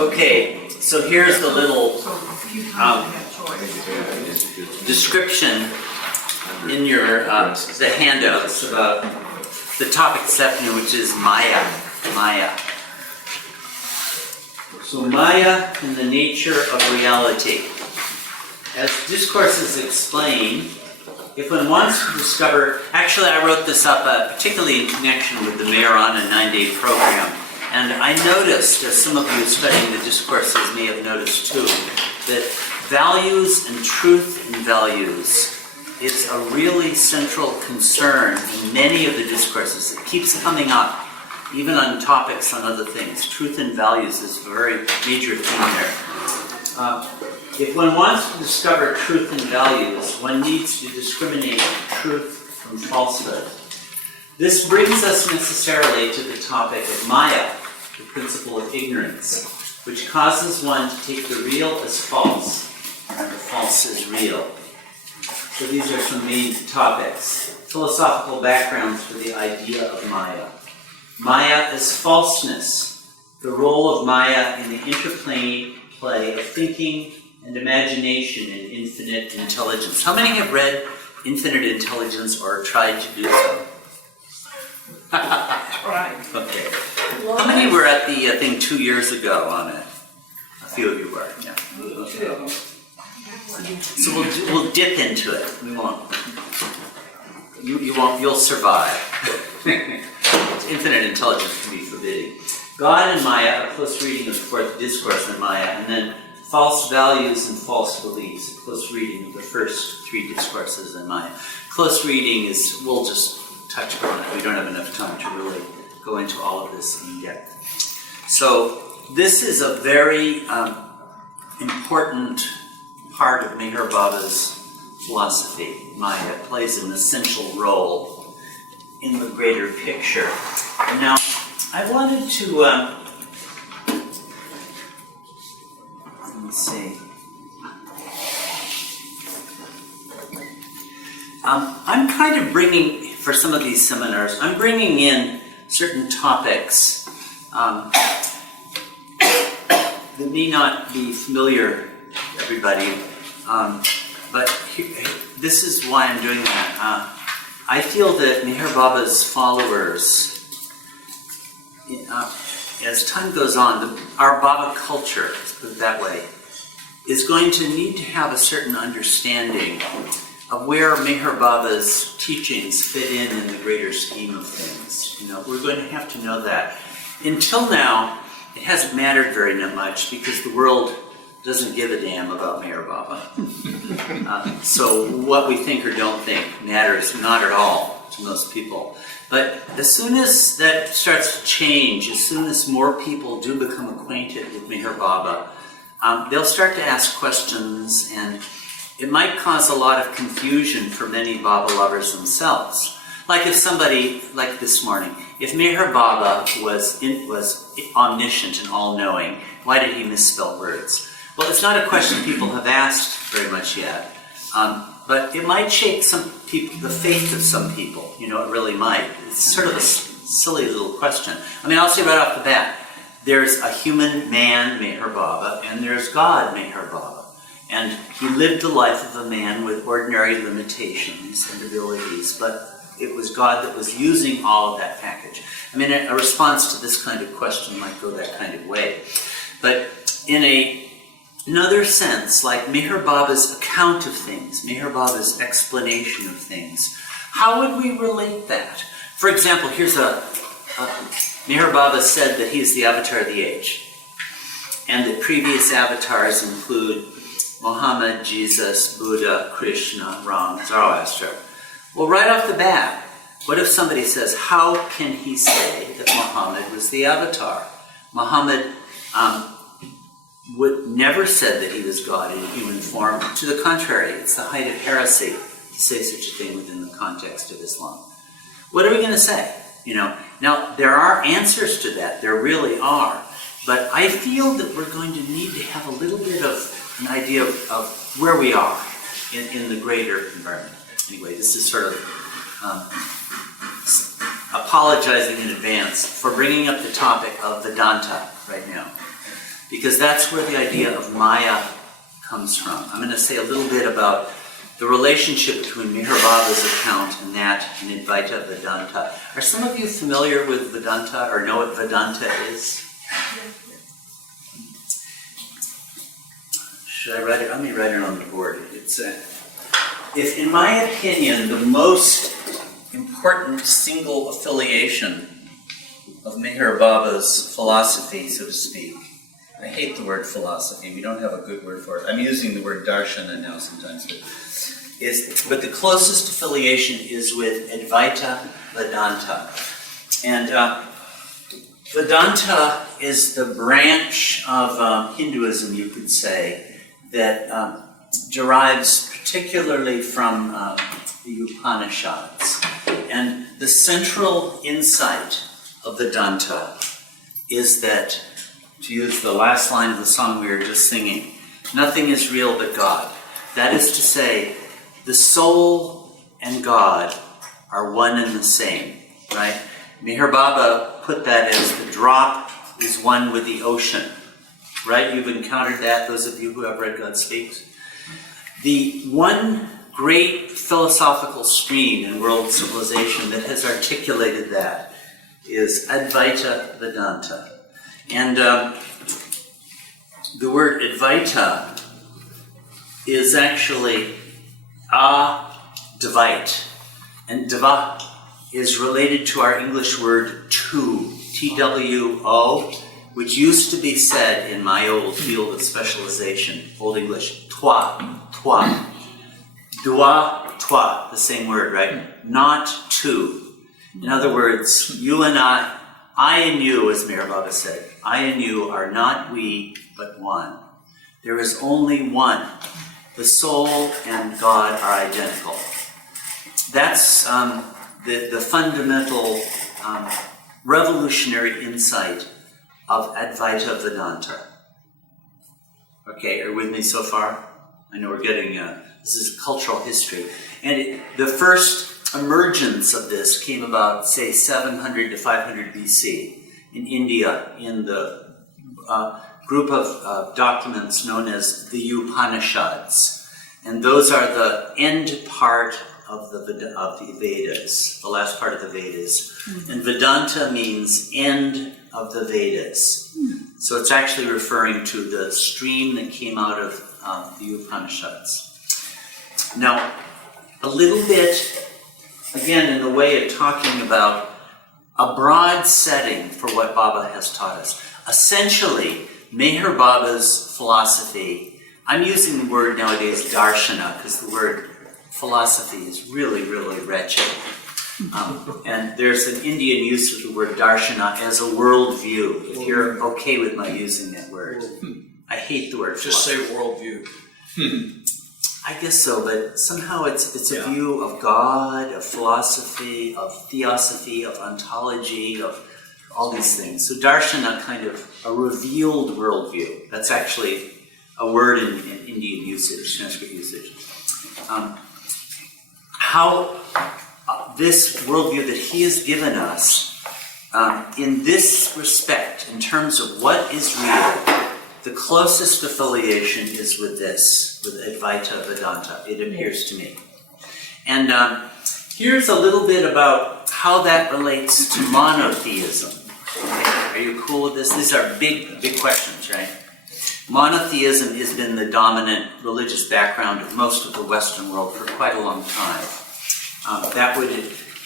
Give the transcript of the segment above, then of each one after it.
Okay, so here's the little description in your the handouts about the topic this afternoon, which is Maya. Maya. So Maya and the nature of reality. As Discourses explain, if one wants to discover, actually I wrote this up particularly in connection with the Mariana 9-day program, and I noticed, as some of you studying the Discourses may have noticed too, that values and truth in values is a really central concern in many of the Discourses. It keeps coming up, even on topics on other things. Truth in values is a very major theme there. If one wants to discover truth in values, one needs to discriminate truth from falsehood. This brings us necessarily to the topic of Maya, the principle of ignorance, which causes one to take the real as false and the false as real. So these are some main topics. Philosophical backgrounds for the idea of Maya. Maya is falseness, the role of Maya in the interplay of thinking and imagination in infinite intelligence. How many have read Infinite Intelligence or tried to do so? Right. Okay. How many were at the thing 2 years ago on it? A few of you were, yeah. Okay. So we'll dip into it. We won't. You won't. You'll survive. Infinite intelligence can be forbidding. God and Maya, a close reading of the fourth discourse on Maya, and then false values and false beliefs, a close reading of the first three discourses on Maya. Close reading is, we'll just touch upon it. We don't have enough time to really go into all of this in depth. So this is a very important part of Meher Baba's philosophy. Maya plays an essential role in the greater picture. Now, I wanted to, let me see. I'm kind of bringing, for some of these seminars, I'm bringing in certain topics that may not be familiar to everybody, but this is why I'm doing that. I feel that Meher Baba's followers, as time goes on, our Baba culture, let's put it that way, is going to need to have a certain understanding of where Meher Baba's teachings fit in the greater scheme of things. You know, we're going to have to know that. Until now, it hasn't mattered very much because the world doesn't give a damn about Meher Baba. So what we think or don't think matters not at all to most people. But as soon as that starts to change, as soon as more people do become acquainted with Meher Baba, they'll start to ask questions, and it might cause a lot of confusion for many Baba lovers themselves. Like if somebody, like this morning, if Meher Baba was omniscient and all-knowing, why did he misspell words? Well, it's not a question people have asked very much yet, but it might shake some people, the faith of some people. You know, it really might. It's sort of a silly little question. I mean, I'll say right off the bat, there's a human man, Meher Baba, and there's God, Meher Baba. And he lived the life of a man with ordinary limitations and abilities, but it was God that was using all of that package. I mean, a response to this kind of question might go that kind of way. But in another sense, like Meher Baba's account of things, Meher Baba's explanation of things, how would we relate that? For example, here's Meher Baba said that he's the avatar of the age, and that previous avatars include Muhammad, Jesus, Buddha, Krishna, Ram, Zoroaster. Well, right off the bat, what if somebody says, how can he say that Muhammad was the avatar? Muhammad would never said that he was God in human form. To the contrary, it's the height of heresy to say such a thing within the context of Islam. What are we going to say? You know, now there are answers to that. There really are. But I feel that we're going to need to have a little bit of an idea of where we are in the greater environment. Anyway, this is sort of apologizing in advance for bringing up the topic of Vedanta right now. because that's where the idea of Maya comes from. I'm going to say a little bit about the relationship between Meher Baba's account and that in Advaita Vedanta. Are some of you familiar with Vedanta or know what Vedanta is? Should I write it? Let me write it on the board. It's if, in my opinion, the most important single affiliation of Meher Baba's philosophy, so to speak. I hate the word philosophy. We don't have a good word for it. I'm using the word darshana now sometimes. But the closest affiliation is with Advaita Vedanta. And Vedanta is the branch of Hinduism, you could say, that derives particularly from the Upanishads. And the central insight of Vedanta is that, to use the last line of the song we were just singing, nothing is real but God. That is to say, the soul and God are one and the same, right? Meher Baba put that as the drop is one with the ocean, right? You've encountered that, those of you who have read God Speaks. The one great philosophical stream in world civilization that has articulated that is Advaita Vedanta. And the word Advaita is actually Advait. And Dva is related to our English word to, T-W-O, which used to be said in my old field of specialization, Old English, toi, toi. Dua, toi, the same word, right? Not to. In other words, you and I and you, as Meher Baba said, I and you are not we, but one. There is only one. The soul and God are identical. That's the fundamental revolutionary insight of Advaita Vedanta. Okay, are you with me so far? I know we're getting, this is cultural history. And the first emergence of this came about, say, 700 to 500 BC in India, in the group of documents known as the Upanishads. And those are the end part of the Vedas, the last part of the Vedas. And Vedanta means end of the Vedas. So it's actually referring to the stream that came out of the Upanishads. Now, a little bit, again, in the way of talking about a broad setting for what Baba has taught us. Essentially, Meher Baba's philosophy, I'm using the word nowadays darshana, because the word philosophy is really, really wretched. And there's an Indian use of the word darshana as a worldview, if you're okay with my using that word. I hate the word Just philosophy. say worldview. I guess so, but somehow it's a view of God, of philosophy, of theosophy, of ontology, of all these things. So darshana, kind of a revealed worldview. That's actually a word in Indian usage, Sanskrit usage. How this worldview that he has given us, in this respect, in terms of what is real, the closest affiliation is with this, with Advaita Vedanta, it appears to me. And here's a little bit about how that relates to monotheism. Okay, are you cool with this? These are big, big questions, right? Monotheism has been the dominant religious background of most of the Western world for quite a long time.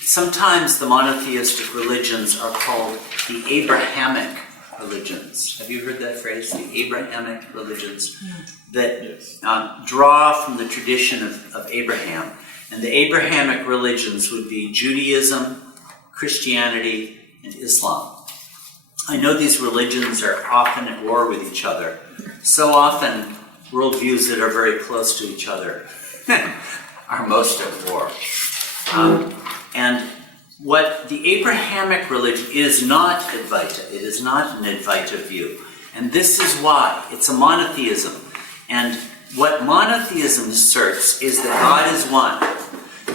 Sometimes the monotheistic religions are called the Abrahamic religions. Have you heard that phrase? The Abrahamic religions that draw from the tradition of Abraham. And the Abrahamic religions would be Judaism, Christianity, and Islam. I know these religions are often at war with each other. So often, worldviews that are very close to each other are most at war. And what the Abrahamic religion is not Advaita. It is not an Advaita view. And this is why. It's a monotheism. And what monotheism asserts is that God is one.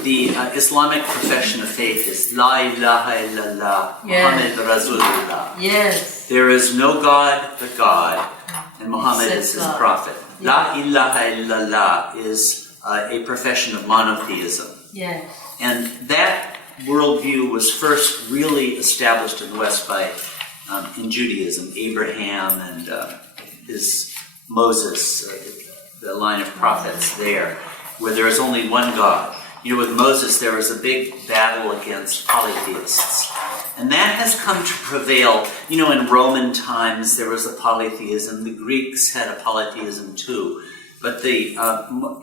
The Islamic profession of faith is La ilaha illallah, Muhammad Rasulullah. Yes. There is no God but God. and Muhammad is his prophet. La ilaha illallah is a profession of monotheism. Yes. And that worldview was first really established in the West by, in Judaism, Abraham and his Moses, the line of prophets there, where there is only one God. You know, with Moses, there was a big battle against polytheists. And that has come to prevail. You know, in Roman times, there was a polytheism. The Greeks had a polytheism too. But the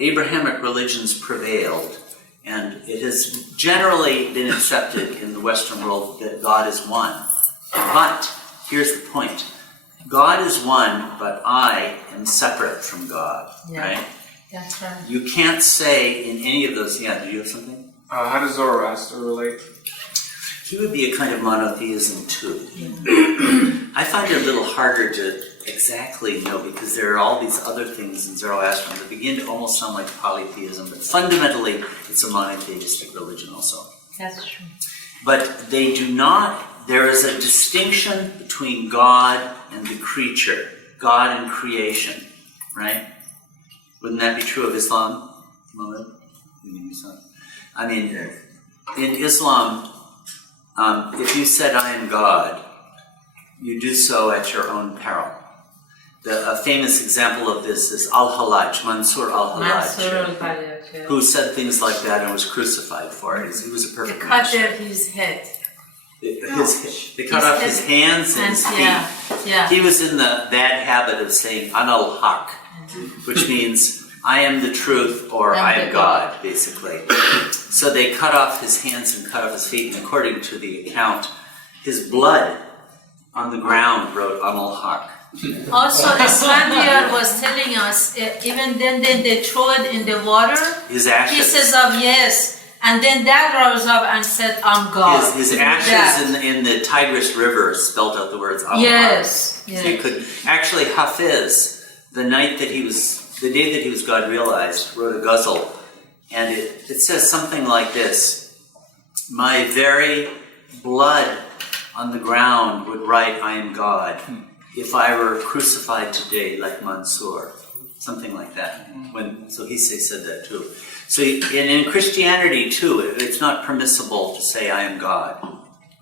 Abrahamic religions prevailed. And it has generally been accepted in the Western world that God is one. But here's the point. God is one, but I am separate from God, right? That's right. You can't say in any of those... Yeah, do you have something? How does Zoroaster relate? He would be a kind of monotheism too. I find it a little harder to exactly know because there are all these other things in Zoroastrianism that begin to almost sound like polytheism, but fundamentally it's a monotheistic religion also. That's true. But they do not, there is a distinction between God and the creature, God and creation, right? Wouldn't that be true of Islam? I mean, in Islam, if you said, I am God, you do so at your own peril. A famous example of this is Al-Hallaj, Mansur Al-Hallaj, who said things like that and was crucified for it. He was a perfect They master. cut his head. They cut off his hands and his feet. Yeah. He was in the bad habit of saying Anal Haq, which means I am the truth or I am God, basically. So they cut off his hands and cut off his feet, and according to the account, his blood on the ground wrote Anal Haq. Also, Islandia was telling us, even then they throw it in the water. His ashes. Pieces of, yes. And then that rose up and said, I'm God. His ashes in the Tigris River spelled out the words Anal Haq. Yes. So you could, actually Hafiz, the day that he was God realized, wrote a ghazal. And it says something like this: my very blood on the ground would write, I am God, if I were crucified today like Mansur. Something like that. So he said that too. So in Christianity too, it's not permissible to say, I am God,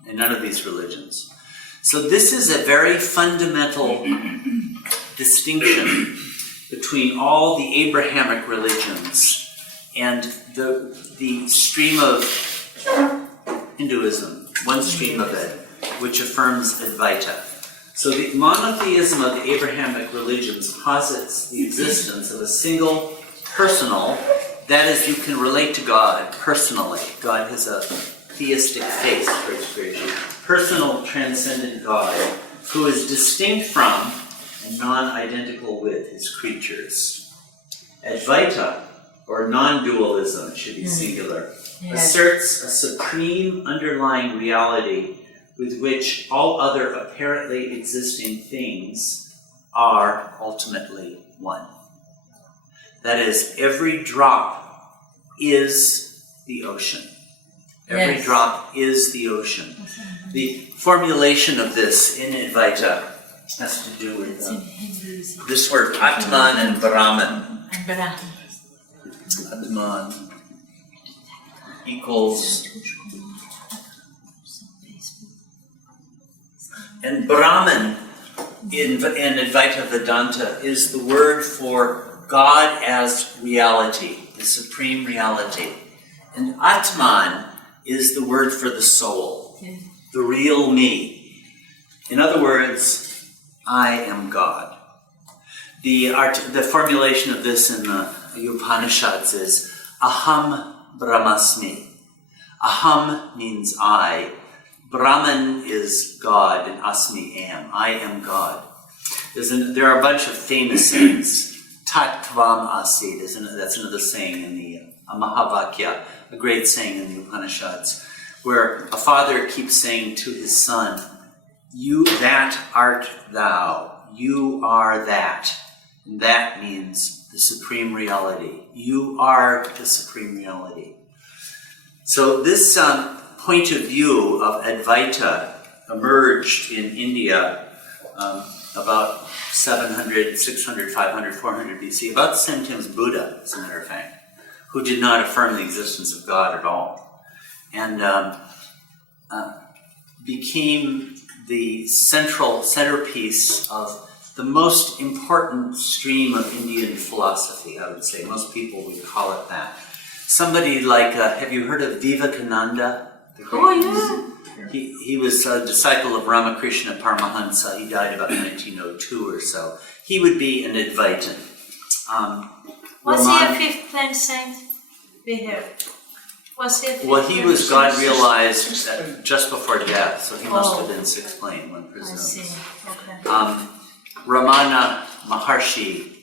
in none of these religions. So this is a very fundamental distinction between all the Abrahamic religions and the stream of Hinduism, one stream of it, which affirms Advaita. So the monotheism of the Abrahamic religions posits the existence of a single personal, that is, you can relate to God personally. God has a theistic face for his creation. Personal, transcendent God, who is distinct from and non-identical with his creatures. Advaita, or non-dualism, it should be singular, asserts a supreme underlying reality with which all other apparently existing things are ultimately one. That is, every drop is the ocean. Every drop is the ocean. The formulation of this in Advaita has to do with this word Atman and Brahman. Atman equals, and Brahman in Advaita Vedanta is the word for God as reality, the supreme reality. And Atman is the word for the soul, the real me. In other words, I am God. The formulation of this in the Upanishads is Aham Brahmasmi. Aham means I. Brahman is God, and Asmi am. I am God. There are a bunch of famous sayings. Tat Tvam Asi. That's another saying in the Mahavakya, a great saying in the Upanishads, where a father keeps saying to his son, you that art thou. You are that. And that means the supreme reality. You are the supreme reality. So this point of view of Advaita emerged in India about 700, 600, 500, 400 BC, about the same time as Buddha, as a matter of fact, who did not affirm the existence of God at all, and became the centerpiece of the most important stream of Indian philosophy, I would say. Most people would call it that. Somebody like, have you heard of Vivekananda? Oh, yeah. He was a disciple of Ramakrishna Paramahansa. He died about 1902 or so. He would be an Advaitin. Was he a fifth plane saint? We have. Was he a fifth Well, he plane was, God saint? realized just before death, so he must have been sixth plane, one I presumes. see. Okay. Ramana Maharshi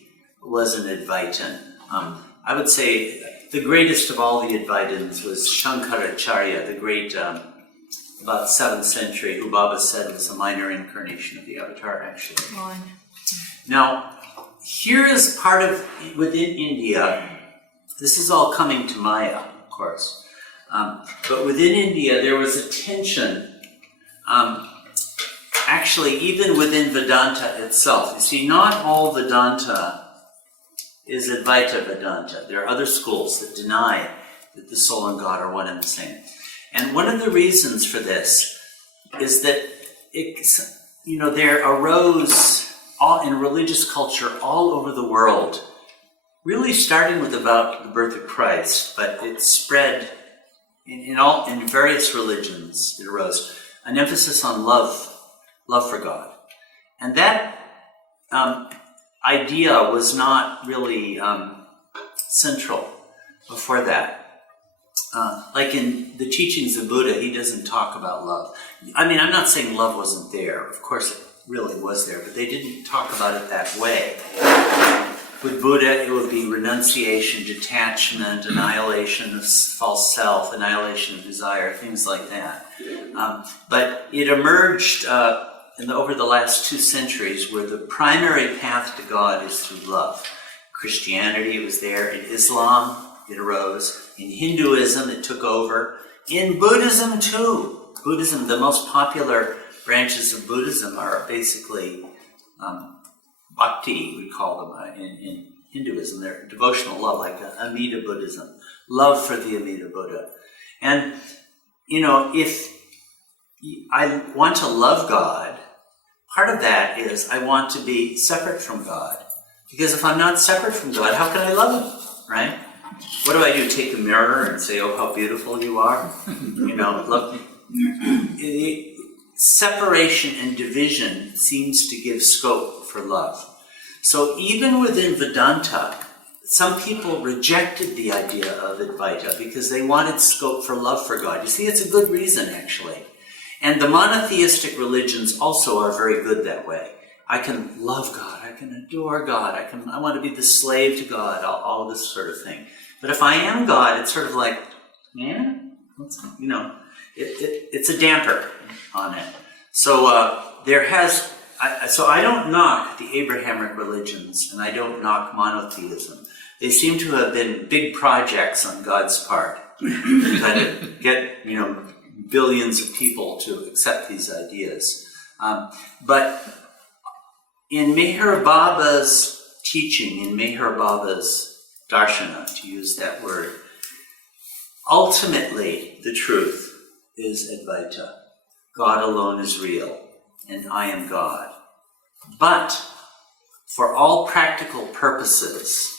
was an Advaitin. I would say the greatest of all the Advaitins was Shankaracharya, the great, about 7th century, who Baba said was a minor incarnation of the Avatar, actually. Fine. Now, here is part of, within India, this is all coming to Maya, of course, but within India there was a tension, actually even within Vedanta itself. You see, not all Vedanta is Advaita Vedanta. There are other schools that deny that the soul and God are one and the same. And one of the reasons for this is that there arose in religious culture all over the world, really starting with about the birth of Christ, but it spread in various religions. It arose an emphasis on love for God, and that idea was not really central before that. Like in the teachings of Buddha, he doesn't talk about love. I mean, I'm not saying love wasn't there. Of course, it really was there, but they didn't talk about it that way. With Buddha, it would be renunciation, detachment, annihilation of false self, annihilation of desire, things like that. But it emerged over the last 2 centuries where the primary path to God is through love. Christianity, it was there. In Islam, it arose. In Hinduism, it took over. In Buddhism, too. Buddhism, the most popular branches of Buddhism are basically bhakti, we call them in Hinduism. They're devotional love, like Amida Buddhism. Love for the Amida Buddha. And, if I want to love God, part of that is I want to be separate from God. Because if I'm not separate from God, how can I love Him, right? What do? Take a mirror and say, oh, how beautiful you are? Love. Separation and division seems to give scope for love. So even within Vedanta, some people rejected the idea of Advaita because they wanted scope for love for God. You see, it's a good reason, actually. And the monotheistic religions also are very good that way. I can love God, I can adore God, I want to be the slave to God, all this sort of thing. But if I am God, it's sort of like, it's a damper on it. So I don't knock the Abrahamic religions, and I don't knock monotheism. They seem to have been big projects on God's part to kind of get, billions of people to accept these ideas. But in Meher Baba's teaching, in Meher Baba's darshana, to use that word, ultimately the truth is Advaita. God alone is real, and I am God. But for all practical purposes,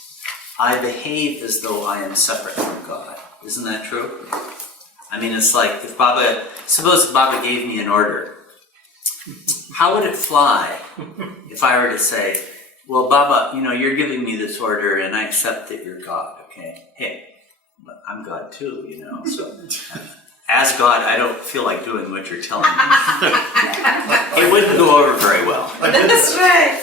I behave as though I am separate from God. Isn't that true? I mean, it's like suppose Baba gave me an order. How would it fly if I were to say, well, Baba, you're giving me this order and I accept that you're God, okay? Hey, but I'm God too, so as God, I don't feel like doing what you're telling me. It wouldn't go over very well. That's right.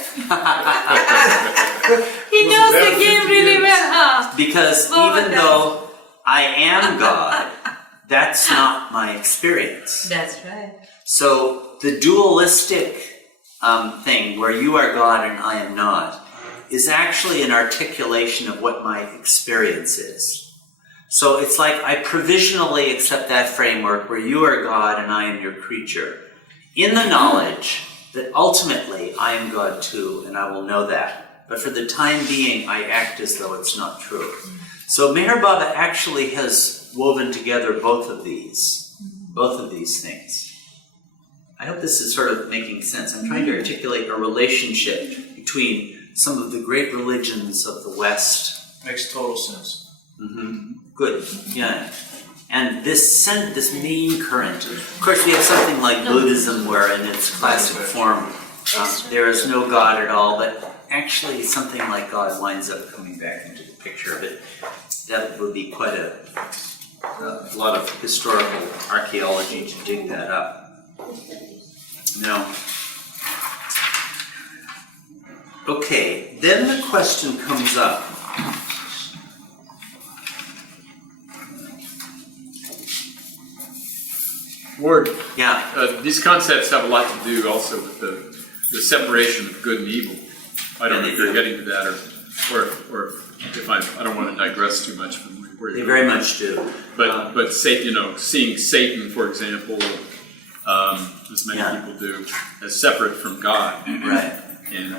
He knows the game really well, huh? Because even though I am God, that's not my experience. That's right. So the dualistic thing where you are God and I am not is actually an articulation of what my experience is. So it's like I provisionally accept that framework where you are God and I am your creature, in the knowledge that ultimately I am God too, and I will know that. But for the time being, I act as though it's not true. So Meher Baba actually has woven together both of these things. I hope this is sort of making sense. I'm trying to articulate a relationship between some of the great religions of the West. Makes total sense. Mm-hmm. Good, yeah. And this main current. Of course, we have something like Buddhism, where in its classic form, there is no God at all, but actually something like God winds up coming back into the picture. But that would be quite a lot of historical archaeology to dig that up. No. Okay, then the question comes up. Ward, Yeah. these concepts have a lot to do also with the separation of good and evil. I don't know if you're getting to that, or if I don't want to digress too much from where They you're very going. much do. But seeing Satan, for example, as many people do, as separate from God. Right. And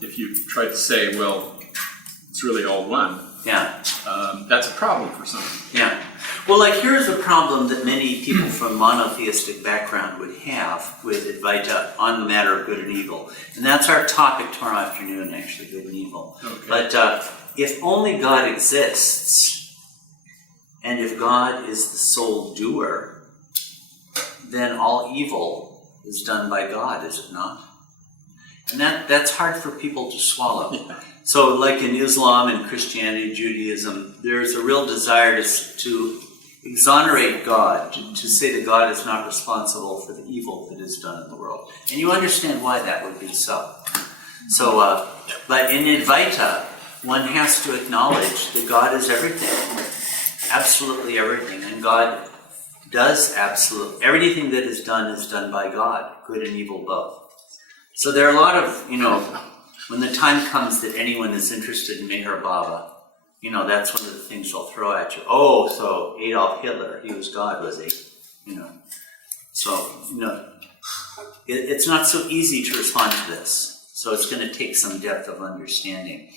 if you try to say, well, it's really all one, Yeah. that's a problem for some. Yeah. Well, like here's a problem that many people from monotheistic background would have with Advaita on the matter of good and evil. And that's our topic tomorrow afternoon, actually, good and evil. Okay. But if only God exists, and if God is the sole doer, then all evil is done by God, is it not? And that's hard for people to swallow. Yeah. So like in Islam and Christianity, Judaism, there's a real desire to exonerate God, to say that God is not responsible for the evil that is done in the world. And you understand why that would be so. So, but in Advaita, one has to acknowledge that God is everything, absolutely everything, and God does everything that is done by God, good and evil both. So there are a lot of, when the time comes that anyone is interested in Meher Baba, that's one of the things they'll throw at you. Oh, so Adolf Hitler, he was God, was he? So, it's not so easy to respond to this. So it's going to take some depth of understanding.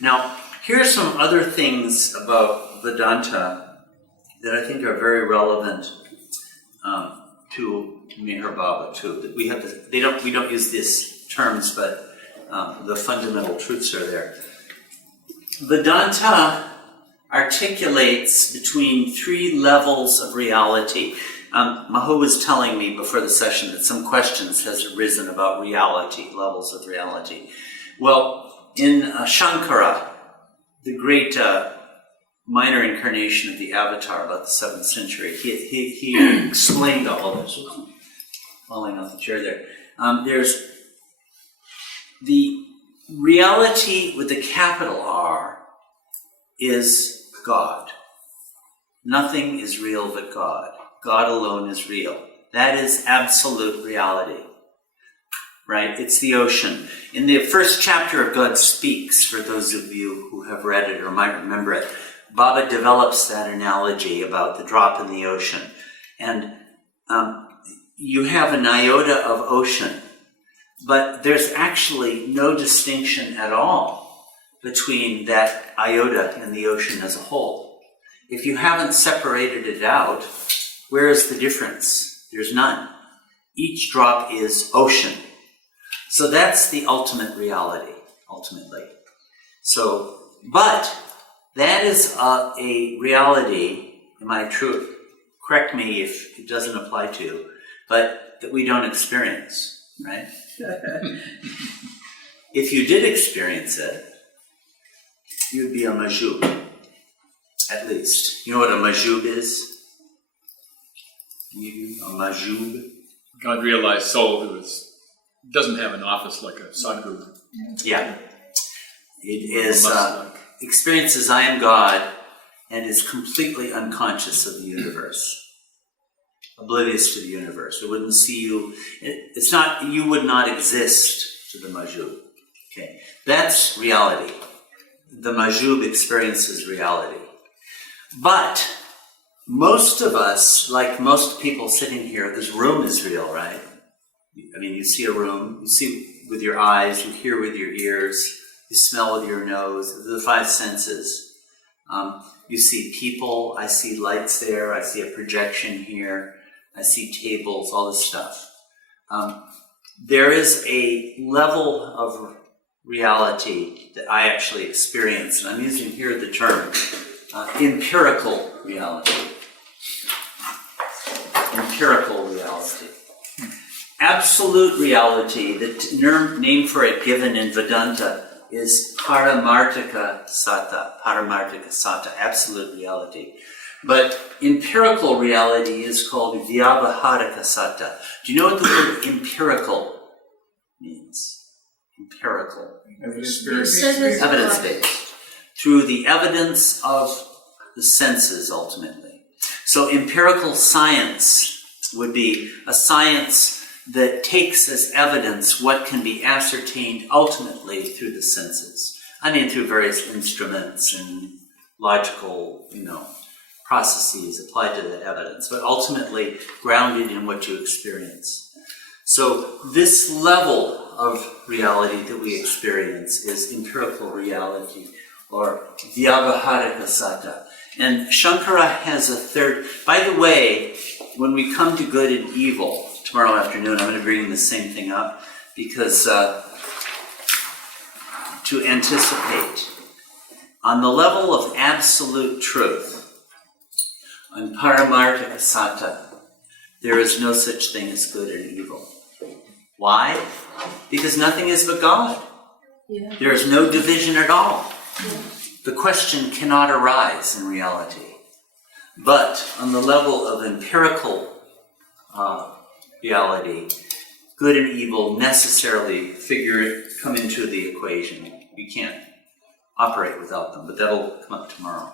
Now, here are some other things about Vedanta that I think are very relevant to Meher Baba too. That we don't use these terms, but the fundamental truths are there. Vedanta articulates between three levels of reality. Maho was telling me before the session that some questions has arisen about reality, levels of reality. Well, in Shankara, the great minor incarnation of the Avatar about the 7th century, he explained all of this. Falling off the chair there. There's the reality with the capital R is God. Nothing is real but God. God alone is real. That is absolute reality. Right? It's the ocean. In the first chapter of God Speaks, for those of you who have read it or might remember it, Baba develops that analogy about the drop in the ocean. And you have an iota of ocean, but there's actually no distinction at all between that iota and the ocean as a whole. If you haven't separated it out, where is the difference? There's none. Each drop is ocean. So that's the ultimate reality, ultimately. So, but that is a reality, am I true? Correct me if it doesn't apply to you, but that we don't experience, right? If you did experience it, you'd be a majub, at least. You know what a majub is? A majub? God realized soul who doesn't have an office like a sadguru. Yeah. It is experiences I am God and is completely unconscious of the universe. Oblivious to the universe. It wouldn't see you. It's not, you would not exist to the majub. Okay. That's reality. The majub experiences reality. But most of us, like most people sitting here, this room is real, right? I mean, you see a room, you see with your eyes, you hear with your ears, you smell with your nose, the five senses. You see people, I see lights there, I see a projection here, I see tables, all this stuff. There is a level of reality that I actually experience, and I'm using here the term empirical reality. Empirical reality. Absolute reality, the name for it given in Vedanta is paramartika sata, absolute reality. But empirical reality is called vyavaharika sata. Do you know what the word empirical means? Empirical. Evidence-based. Through the evidence of the senses, ultimately. So empirical science would be a science that takes as evidence what can be ascertained ultimately through the senses. I mean, through various instruments and logical, processes applied to the evidence, but ultimately grounded in what you experience. So this level of reality that we experience is empirical reality, or vyavaharika sata. And Shankara has a third. By the way, when we come to good and evil, tomorrow afternoon I'm going to bring the same thing up, because to anticipate, on the level of absolute truth, on paramartika sata, there is no such thing as good and evil. Why? Because nothing is but God. Yeah. There is no division at all. Yeah. The question cannot arise in reality. But on the level of empirical reality, good and evil necessarily come into the equation. We can't operate without them, but that'll come up tomorrow.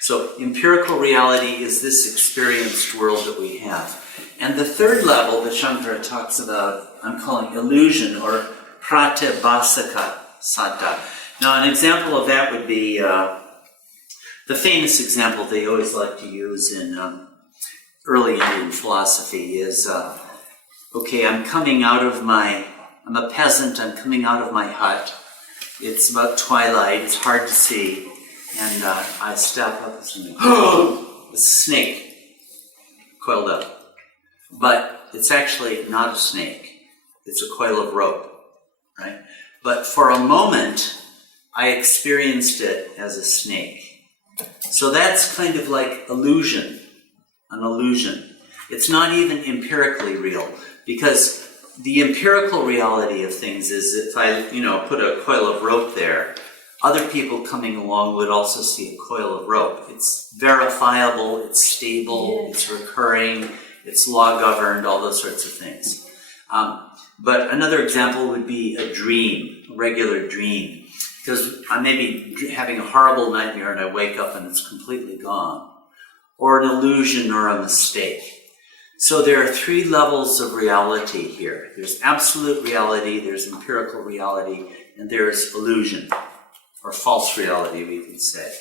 So empirical reality is this experienced world that we have. And the third level that Shankara talks about, I'm calling illusion, or pratibhasaka sata. Now, an example of that would be the famous example they always like to use in early Indian philosophy is, I'm a peasant, I'm coming out of my hut. It's about twilight, it's hard to see, and I step up and something. It's a snake coiled up. But it's actually not a snake. It's a coil of rope, right? But for a moment, I experienced it as a snake. So that's kind of like illusion, an illusion. It's not even empirically real, because the empirical reality of things is if I, put a coil of rope there, other people coming along would also see a coil of rope. It's verifiable, it's stable, it's recurring, it's law-governed, all those sorts of things. But another example would be a dream, a regular dream. Because I may be having a horrible nightmare and I wake up and it's completely gone. Or an illusion or a mistake. So there are three levels of reality here. There's absolute reality, there's empirical reality, and there's illusion, or false reality, we could say.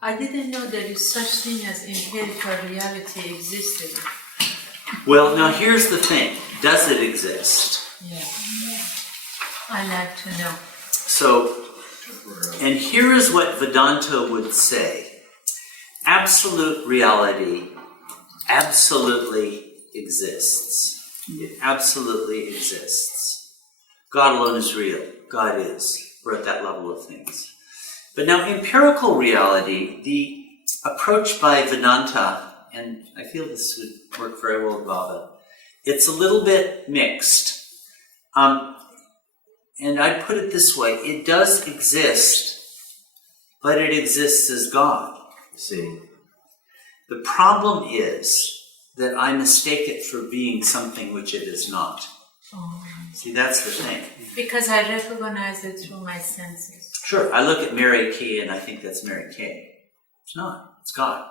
I didn't know there is such thing as empirical reality existed. Well, now here's the thing. Does it exist? Yeah. I like to know. So, and here is what Vedanta would say. Absolute reality absolutely exists. It absolutely exists. God alone is real. God is. We're at that level of things. But now empirical reality, the approach by Vedanta, and I feel this would work very well with Baba, it's a little bit mixed. And I'd put it this way, it does exist, but it exists as God, you see. The problem is that I mistake it for being something which it is not. Oh. See, that's the thing. Because I recognize it through my senses. Sure, I look at Mary Kay and I think that's Mary Kay. It's not, it's God.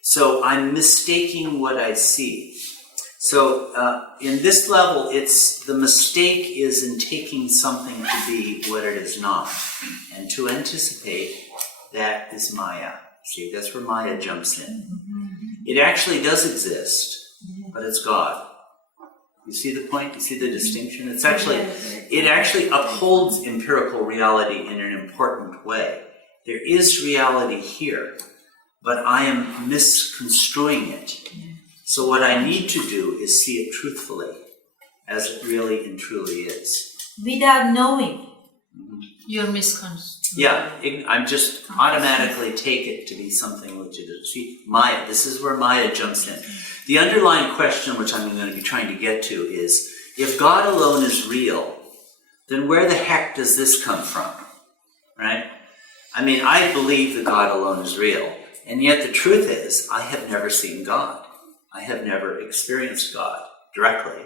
So I'm mistaking what I see. So in this level, it's the mistake is in taking something to be what it is not. And to anticipate, that is Maya. See, that's where Maya jumps in. It actually does exist, but it's God. You see the point? You see the distinction? It actually upholds empirical reality in an important way. There is reality here, but I am misconstruing it. So what I need to do is see it truthfully, as it really and truly is. Without knowing, you're misconstrued. Yeah, I'm just automatically take it to be something which it is. See, Maya, this is where Maya jumps in. The underlying question, which I'm going to be trying to get to, is if God alone is real, then where the heck does this come from? Right? I mean, I believe that God alone is real, and yet the truth is, I have never seen God. I have never experienced God directly.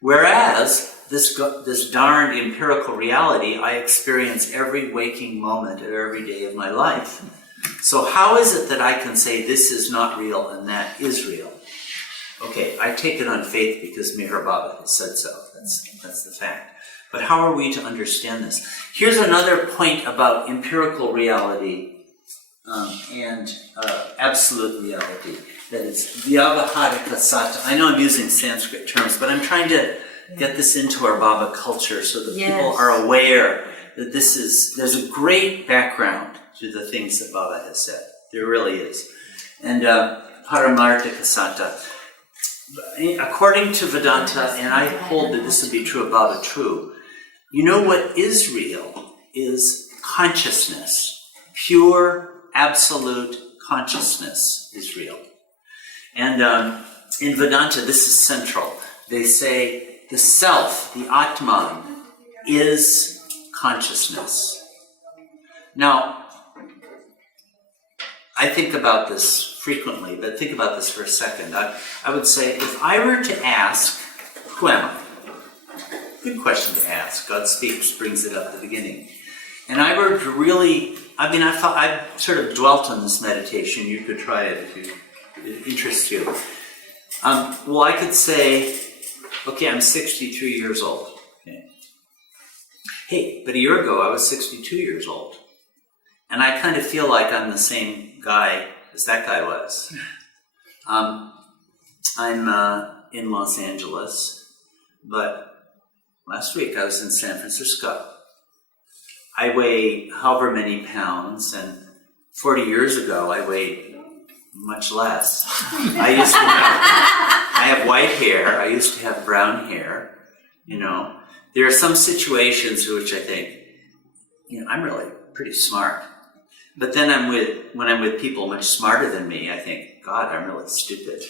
Whereas this darned empirical reality I experience every waking moment of every day of my life. So how is it that I can say this is not real and that is real? Okay, I take it on faith because Meher Baba has said so. That's the fact. But how are we to understand this? Here's another point about empirical reality and absolute reality. That is Vyavaharika Sata. I know I'm using Sanskrit terms, but I'm trying to get this into our Baba culture so that people are aware that there's a great background to the things that Baba has said. There really is. And Paramartika Sata. According to Vedanta, and I hold that this would be true of Baba true, you know what is real is consciousness. Pure, absolute consciousness is real. And in Vedanta, this is central. They say the self, the Atman, is consciousness. Now, I think about this frequently, but think about this for a second. I would say, if I were to ask, who am I? Good question to ask. God speaks, brings it up at the beginning. And I were to really, I've sort of dwelt on this meditation. You could try it if it interests you. Well, I could say, okay, I'm 63 years old. Okay. Hey, but a year ago I was 62 years old. And I kind of feel like I'm the same guy as that guy was. I'm in Los Angeles, but last week I was in San Francisco. I weigh however many pounds, and 40 years ago I weighed much less. I have white hair. I used to have brown hair. You know, there are some situations in which I think, I'm really pretty smart. But then when I'm with people much smarter than me, I think, God, I'm really stupid.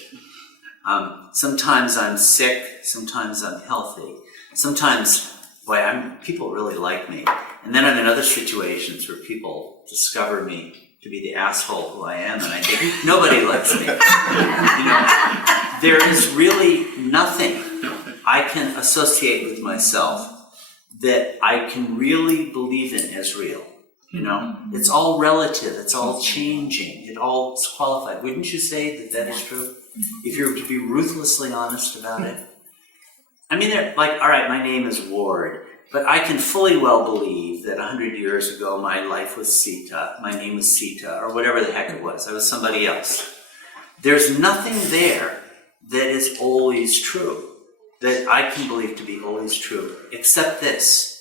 Sometimes I'm sick. Sometimes I'm healthy. Sometimes, people really like me. And then I'm in other situations where people discover me to be the asshole who I am, and I think, nobody likes me. There is really nothing I can associate with myself that I can really believe in as real. It's all relative, it's all changing, it all is qualified. Wouldn't you say that is true? If you were to be ruthlessly honest about it? They're like, all right, my name is Ward, but I can fully well believe that 100 years ago my life was Sita, my name was Sita, or whatever the heck it was. I was somebody else. There's nothing there that is always true, that I can believe to be always true, except this.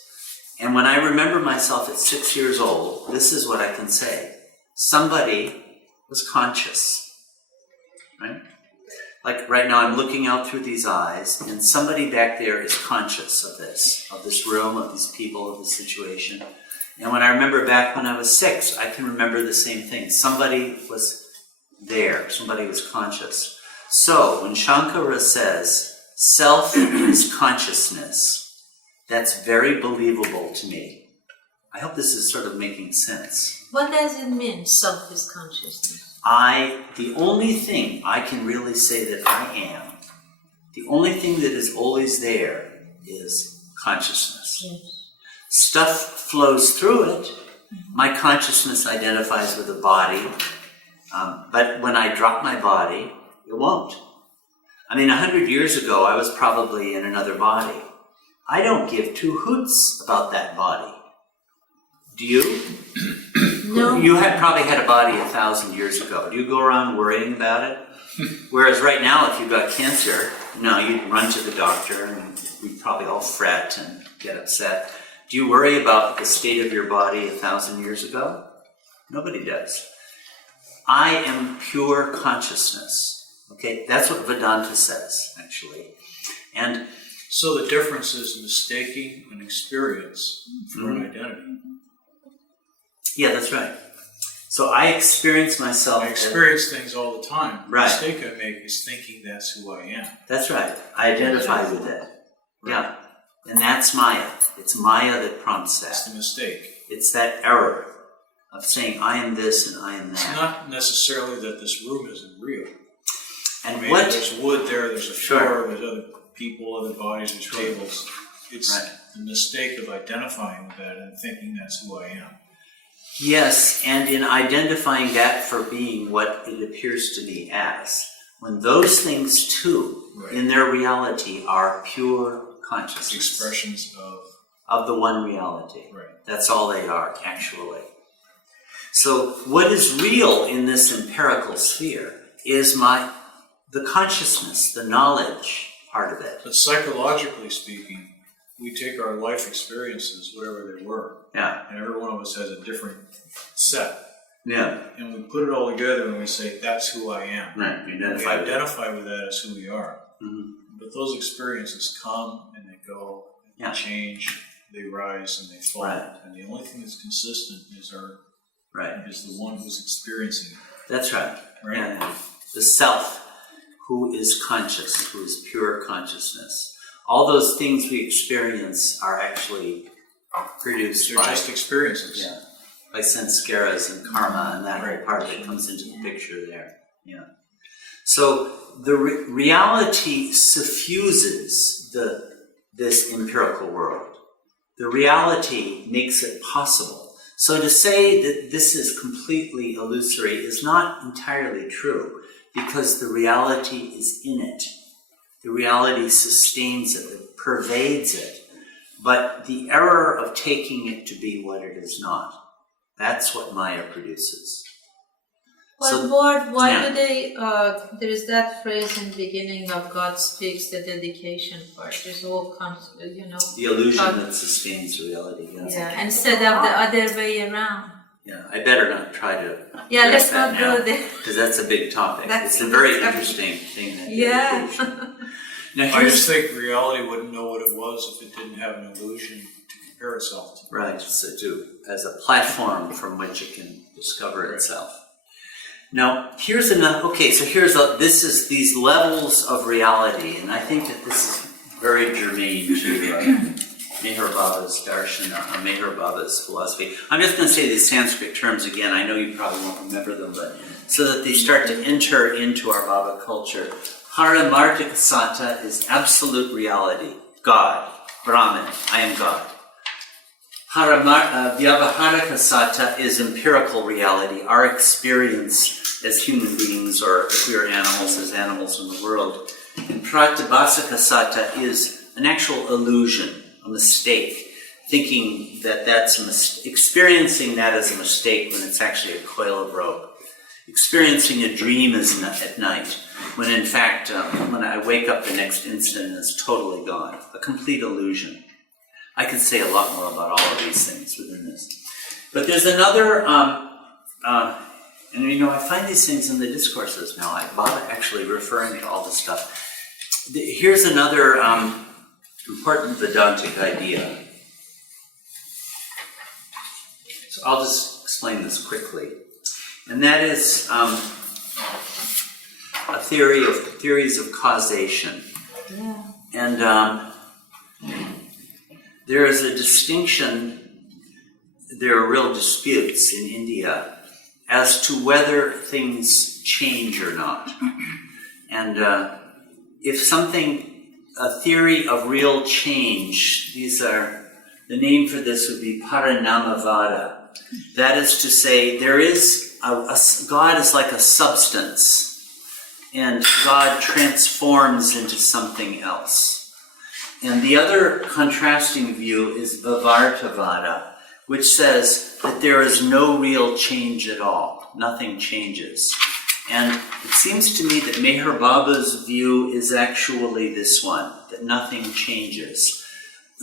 And when I remember myself at 6 years old, this is what I can say. Somebody was conscious, right? Like right now I'm looking out through these eyes, and somebody back there is conscious of this room, of these people, of this situation. And when I remember back when I was 6, I can remember the same thing. Somebody was there, somebody was conscious. So when Shankara says, self is consciousness, that's very believable to me. I hope this is sort of making sense. What does it mean, self is consciousness? The only thing I can really say that I am, the only thing that is always there is consciousness. Yes. Stuff flows through it. My consciousness identifies with the body, but when I drop my body, it won't. 100 years ago, I was probably in another body. I don't give two hoots about that body. Do you? No. You had probably had a body 1,000 years ago. Do you go around worrying about it? Whereas right now, if you've got cancer, no, you'd run to the doctor and we'd probably all fret and get upset. Do you worry about the state of your body 1,000 years ago? Nobody does. I am pure consciousness. Okay, that's what Vedanta says, actually. And So the difference is mistaking an experience for an identity. yeah, that's right. So I experience myself. I experience things all the time. The Right. mistake I make is thinking that's who I am. That's right. I identify with it. Yeah. And that's Maya. It's Maya that prompts That's that. the mistake. It's that error of saying I am this and I am It's that. not necessarily that this room isn't real. And Maybe what? there's wood there, there's a Sure. floor, there's other people, other bodies, there's Sure. tables. It's Right. the mistake of identifying with that and thinking that's who I am. Yes, and in identifying that for being what it appears to me as, when those things too, Right. in their reality, are pure consciousness Expressions of the one reality. right. That's all they are, actually. So what is real in this empirical sphere is the consciousness, the knowledge part of it. But psychologically speaking, we take our life experiences, whatever they were, Yeah, and every one of us has a different set. yeah, And we put it all together and we say, that's who I am. right. You We identify with it. identify with that as who we are. Mhm. But those experiences come and they go, Yeah. they change, they rise and they fall. Right. And the only thing that's consistent is Right, is the one who's experiencing it. that's right. Right? Yeah. The self, who is conscious, who is pure consciousness. All those things we experience are actually produced They're by, just experiences. yeah, by sanskaras and karma, and that whole Right. part of it comes into the picture there. Yeah. So the reality suffuses this empirical world. The reality makes it possible. So to say that this is completely illusory is not entirely true, because the reality is in it. The reality sustains it, it pervades it. But the error of taking it to be what it is not, that's what Maya produces. But So- Lord, why yeah. do they, there is that phrase in the beginning of God speaks, the dedication part, there's all comes, The illusion God- that sustains reality. Yes. yeah, instead of the other way around. Yeah, I better not try to Yeah, address let's that not now, go there. because that's a big topic. That's- It's a very that's- interesting thing. That Yeah. illusion. Now I here's just think reality wouldn't know what it was if it didn't have an illusion to compare itself to. right, so as a platform from which it can discover itself. Now here's another. Okay, so this is these levels of reality, and I think that this is very germane to Meher Baba's darshan or Meher Baba's philosophy. I'm just going to say these Sanskrit terms again. I know you probably won't remember them, but so that they start to enter into our Baba culture. Paramartika Sata is absolute reality, God, Brahman, I am God. Vyavaharika Sata is empirical reality, our experience as human beings, or if we are animals, as animals in the world. And Pratibhasika Sata is an actual illusion, a mistake, thinking that that's experiencing that as a mistake when it's actually a coil of rope. Experiencing a dream at night, when in fact, when I wake up the next instant, it's totally gone. A complete illusion. I could say a lot more about all of these things within this. But there's another, and I find these things in the discourses now. Baba actually referring to all this stuff. Here's another important Vedantic idea. So I'll just explain this quickly. And that is a theories of causation. Yeah. And there is a distinction, there are real disputes in India as to whether things change or not. And if a theory of real change, the name for this would be Parinamavada. That is to say, there is God is like a substance, and God transforms into something else. And the other contrasting view is Vivartavada, which says that there is no real change at all. Nothing changes. And it seems to me that Meher Baba's view is actually this one, that nothing changes.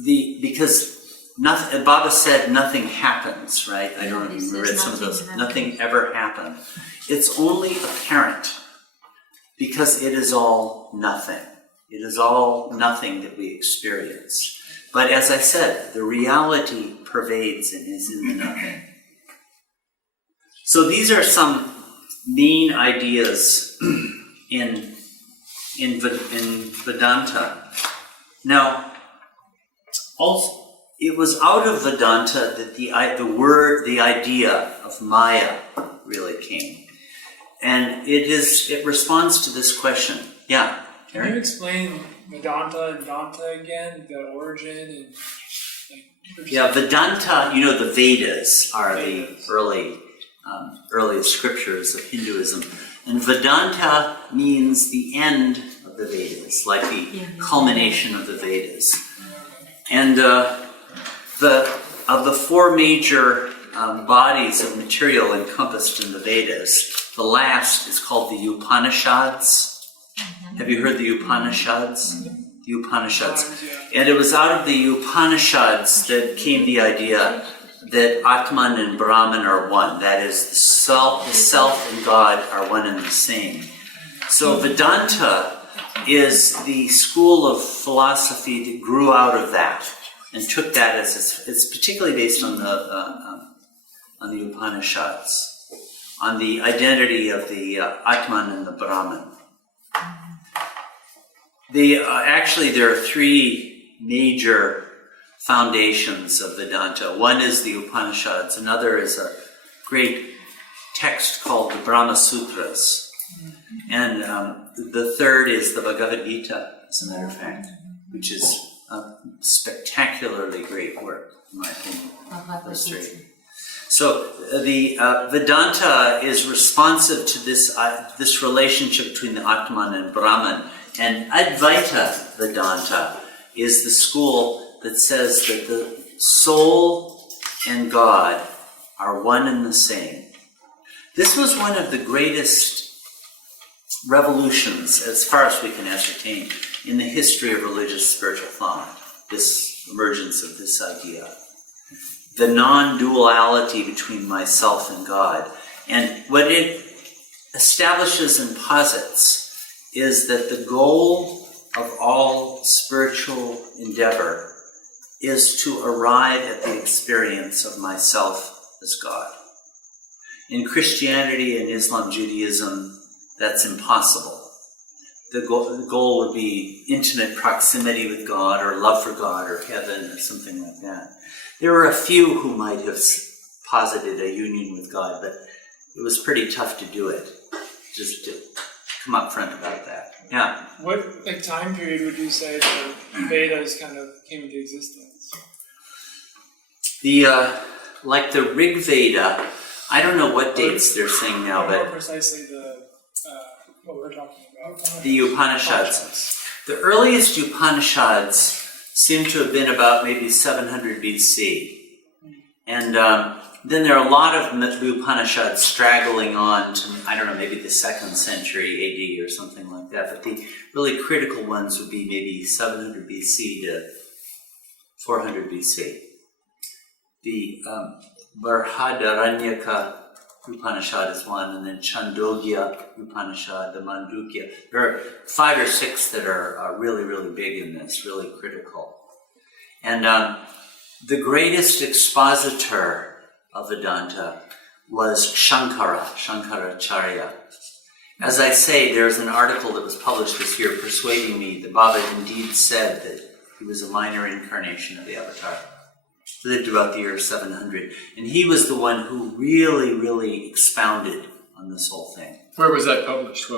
Because Baba said nothing happens, right? I don't know if you read some of those. Nothing ever happened. It's only apparent because it is all nothing. It is all nothing that we experience. But as I said, the reality pervades and is in the nothing. So these are some main ideas in Vedanta. Now, also, it was out of Vedanta that the idea of Maya really came. And it responds to this question. Yeah? Can you explain Vedanta and Danta again, the origin and Yeah, Vedanta, the Vedas are the earliest scriptures of Hinduism. And Vedanta means the end of the Vedas, like the culmination of the Vedas. And of the four major bodies of material encompassed in the Vedas, the last is called the Upanishads. Have you heard the Upanishads? The Upanishads. And it was out of the Upanishads that came the idea that Atman and Brahman are one. That is, the self and God are one and the same. So Vedanta is the school of philosophy that grew out of that and took that as it's particularly based on the Upanishads, on the identity of the Atman and the Brahman. Actually, there are three major foundations of Vedanta. One is the Upanishads. Another is a great text called the Brahma Sutras. And the third is the Bhagavad Gita, as a matter of fact, which is a spectacularly great work, in my opinion. Those three. So the Vedanta is responsive to this relationship between the Atman and Brahman. And Advaita Vedanta is the school that says that the soul and God are one and the same. This was one of the greatest revolutions, as far as we can ascertain, in the history of religious spiritual thought, this emergence of this idea. The non-duality between myself and God. And what it establishes and posits is that the goal of all spiritual endeavor is to arrive at the experience of myself as God. In Christianity and Islam, Judaism, that's impossible. The goal would be intimate proximity with God or love for God or heaven or something like that. There were a few who might have posited a union with God, but it was pretty tough to do it, just to come up front about that. Yeah. what time period would you say the Vedas kind of came into existence? Like the Rig Veda, I don't know what dates they're saying now, More but precisely what we're talking about. the Upanishads. The earliest Upanishads seem to have been about maybe 700 BC. And then there are a lot of Upanishads straggling on to, I don't know, maybe the 2nd century AD or something like that. But the really critical ones would be maybe 700 BC to 400 BC. The Barhadaranyaka Upanishad is one, and then Chandogya Upanishad, the Mandukya. There are 5 or 6 that are really, really big in this, really critical. And the greatest expositor of Vedanta was Shankaracharya. As I say, there's an article that was published this year persuading me that Baba indeed said that he was a minor incarnation of the Avatar. Lived about the year 700. And he was the one who really, really expounded on this whole thing. Where was that published?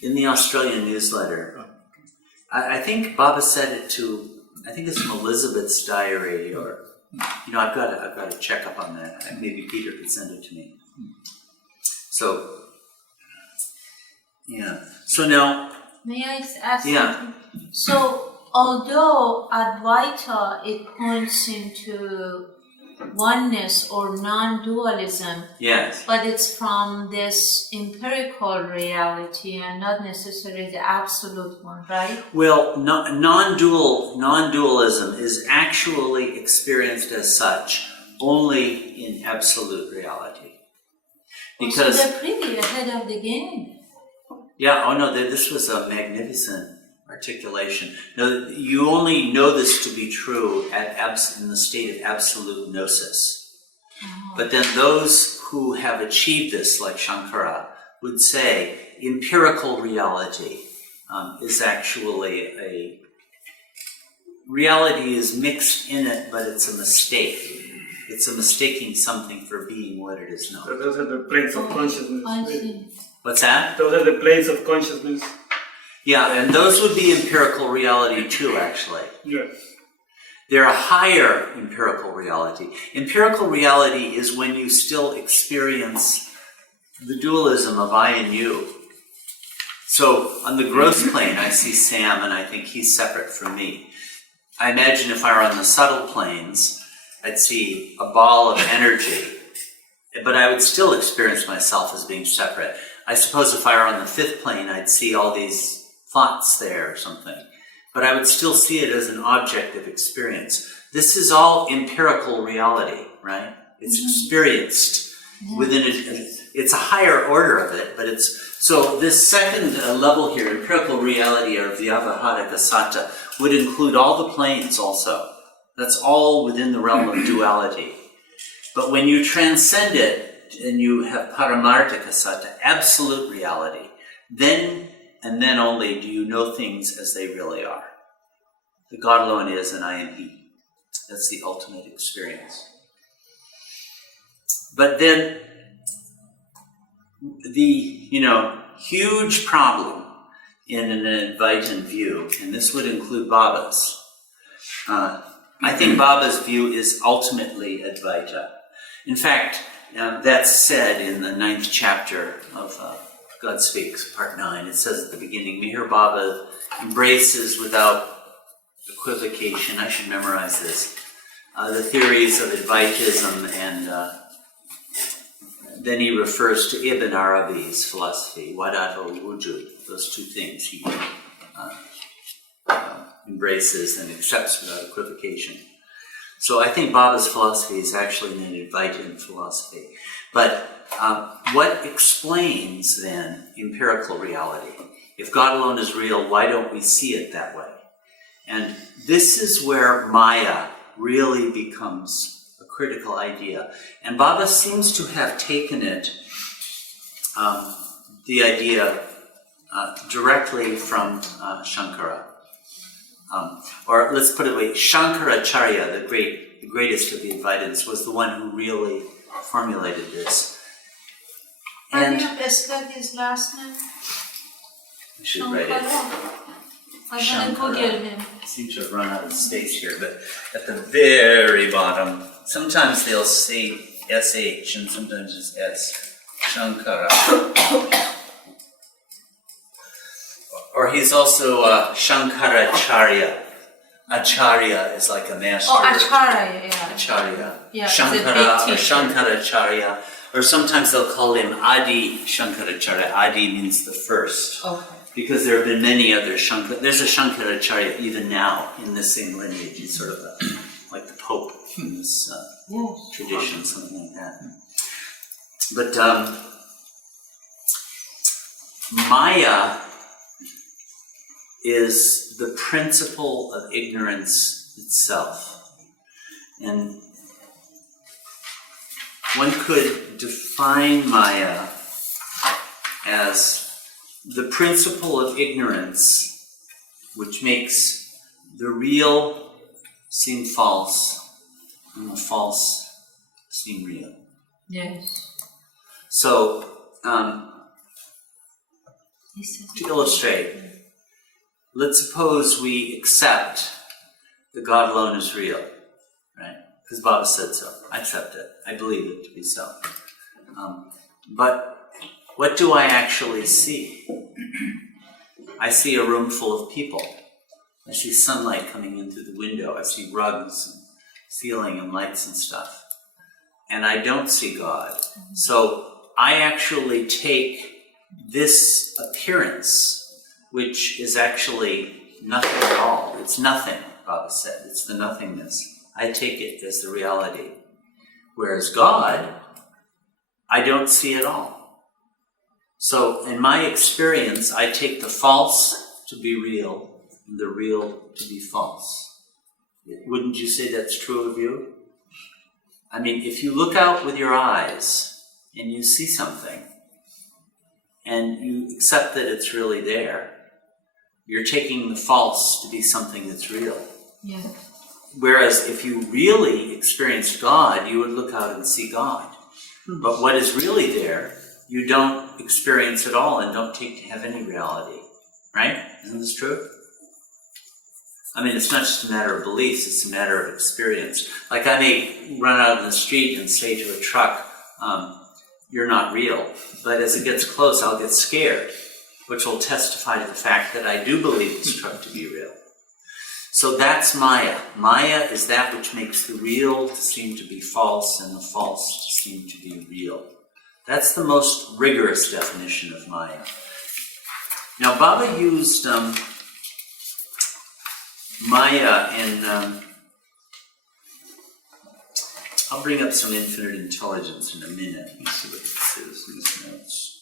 In the Australian newsletter. I think Baba said it I think it's from Elizabeth's diary, or, I've got to check up on that. Maybe Peter could send it to me. So, yeah. So now... May I ask Yeah. something? So, although Advaita, it points into oneness or non-dualism, Yes. but it's from this empirical reality and not necessarily the absolute one, right? Well, non-dualism is actually experienced as such only in absolute reality. Because So they're pretty ahead of the game. yeah, oh no, this was a magnificent articulation. No, you only know this to be true in the state of absolute gnosis. But then those who have achieved this, like Shankara, would say empirical reality is actually reality is mixed in it, but it's a mistake. It's a mistaking something for being what it is So not. those are the planes of consciousness. I see. What's that? Those are the planes of consciousness. Yeah, and those would be empirical reality too, actually. Yes. They're a higher empirical reality. Empirical reality is when you still experience the dualism of I and you. So on the gross plane, I see Sam and I think he's separate from me. I imagine if I were on the subtle planes, I'd see a ball of energy, but I would still experience myself as being separate. I suppose if I were on the fifth plane, I'd see all these thoughts there or something, but I would still see it as an object of experience. This is all empirical reality, right? It's experienced within it. It's a higher order of it, but it's, so this second level here, empirical reality or Vyavahārika Satta, would include all the planes also. That's all within the realm of duality. But when you transcend it and you have Paramartika Satta, absolute reality, then and then only do you know things as they really are. The God alone is and I am He. That's the ultimate experience. But then the, huge problem in an Advaitin view, and this would include Baba's, I think Baba's view is ultimately Advaita. In fact, that's said in the 9th chapter of God Speaks, part 9. It says at the beginning, Meher Baba embraces without equivocation, I should memorize this, the theories of Advaitism, and then he refers to Ibn Arabi's philosophy, Wadat al-Wujud, those two things he embraces and accepts without equivocation. So I think Baba's philosophy is actually an Advaitin philosophy. But what explains then empirical reality? If God alone is real, why don't we see it that way? And this is where Maya really becomes a critical idea. And Baba seems to have taken it, the idea, directly from Shankara. Or let's put it away, Shankaracharya, the greatest of the Advaitins, was the one who really formulated this. And Have you spelled his last name? I should write it. I'm gonna Google him. I seem to have run out of space here, but at the very bottom, sometimes they'll say SH and sometimes it's S. Shankara. Or he's also Shankaracharya. Acharya is like a master. Oh, Acharya, yeah. Acharya. Yeah, Shankara he's a big or teacher. Shankaracharya. Or sometimes they'll call him Adi Shankaracharya. Adi means the first. Okay. Because there have been many other there's a Shankaracharya even now in the same lineage. He's sort of like the Pope in this tradition, something like that. But Maya is the principle of ignorance itself. And one could define Maya as the principle of ignorance which makes the real seem false and the false seem real. Yes. So, to illustrate, let's suppose we accept that God alone is real, right? Because Baba said so. I accept it. I believe it to be so. But what do I actually see? I see a room full of people. I see sunlight coming in through the window. I see rugs and ceiling and lights and stuff. and I don't see God. So I actually take this appearance, which is actually nothing at all. It's nothing, Baba said. It's the nothingness. I take it as the reality. Whereas God, I don't see at all. So in my experience, I take the false to be real and the real to be false. Wouldn't you say that's true of you? I mean, if you look out with your eyes and you see something and you accept that it's really there, you're taking the false to be something that's real. Yeah. Whereas if you really experienced God, you would look out and see God. But what is really there, you don't experience at all and don't take to have any reality. Right? Isn't this true? I mean, it's not just a matter of beliefs, it's a matter of experience. Like I may run out in the street and say to a truck, you're not real. But as it gets close, I'll get scared, which will testify to the fact that I do believe this truck to be real. So that's Maya. Maya is that which makes the real to seem to be false and the false to seem to be real. That's the most rigorous definition of Maya. Now, Baba used Maya in, I'll bring up some infinite intelligence in a minute. Let me see what this is in these notes.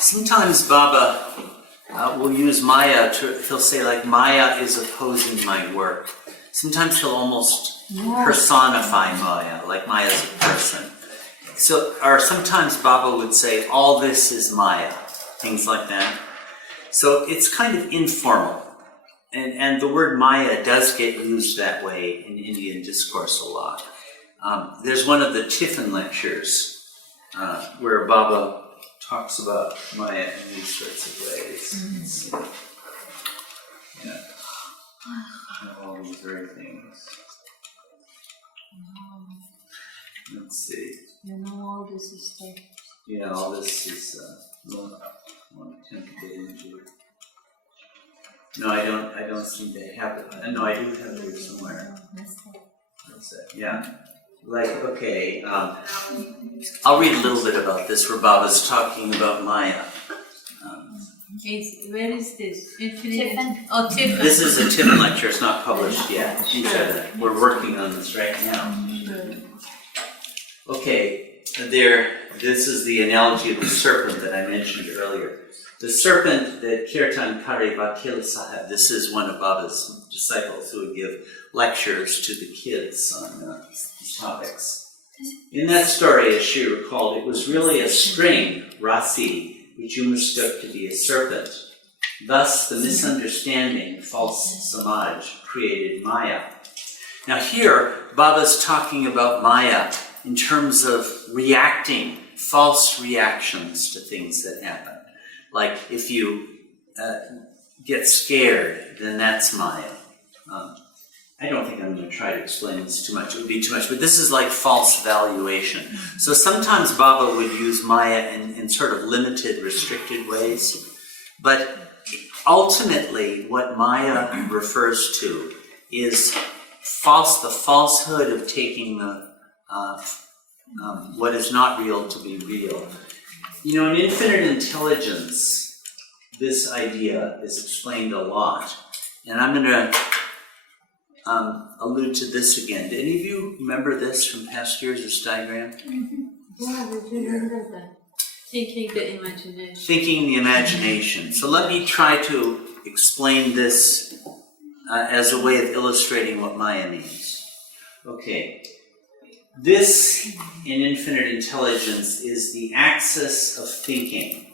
Sometimes Baba will use Maya he'll say like, Maya is opposing my work. Sometimes he'll almost personify Maya, like Maya is a person. So, or sometimes Baba would say, all this is Maya, things like that. So it's kind of informal. And the word Maya does get used that way in Indian discourse a lot. There's one of the Tiffin lectures where Baba talks about Maya in these sorts of ways. Let's see. Yeah. All these very things. Let's see. You know all this is stuff. Yeah, all this is won't attempt to get into it. No, I don't seem to have it. No, I do have it here somewhere. What's that? Yeah. Like, okay, I'll read a little bit about this where Baba's talking about Maya. Where is this? Tiffin. Oh, Tiffin. This is a Tiffin lecture, it's not published yet. We're working on this right now. Okay, this is the analogy of the serpent that I mentioned earlier. The serpent that Kirtan Kari Vakil Sahib, this is one of Baba's disciples who would give lectures to the kids on these topics. In that story, as she recalled, it was really a string, rasi, which you mistook to be a serpent. Thus, the misunderstanding, false samaj, created Maya. Now here, Baba's talking about Maya in terms of reacting, false reactions to things that happen. Like if you get scared, then that's Maya. I don't think I'm going to try to explain this too much. It would be too much. But this is like false valuation. So sometimes Baba would use Maya in sort of limited, restricted ways. But ultimately, what Maya refers to is the falsehood of taking the what is not real to be real. You know, in infinite intelligence, this idea is explained a lot. And I'm going to allude to this again. Did any of you remember this from past years, this diagram? Mm-hmm. Yeah, I remember that. Thinking the imagination. Thinking the imagination. So let me try to explain this as a way of illustrating what Maya means. Okay. This, in infinite intelligence, is the axis of thinking.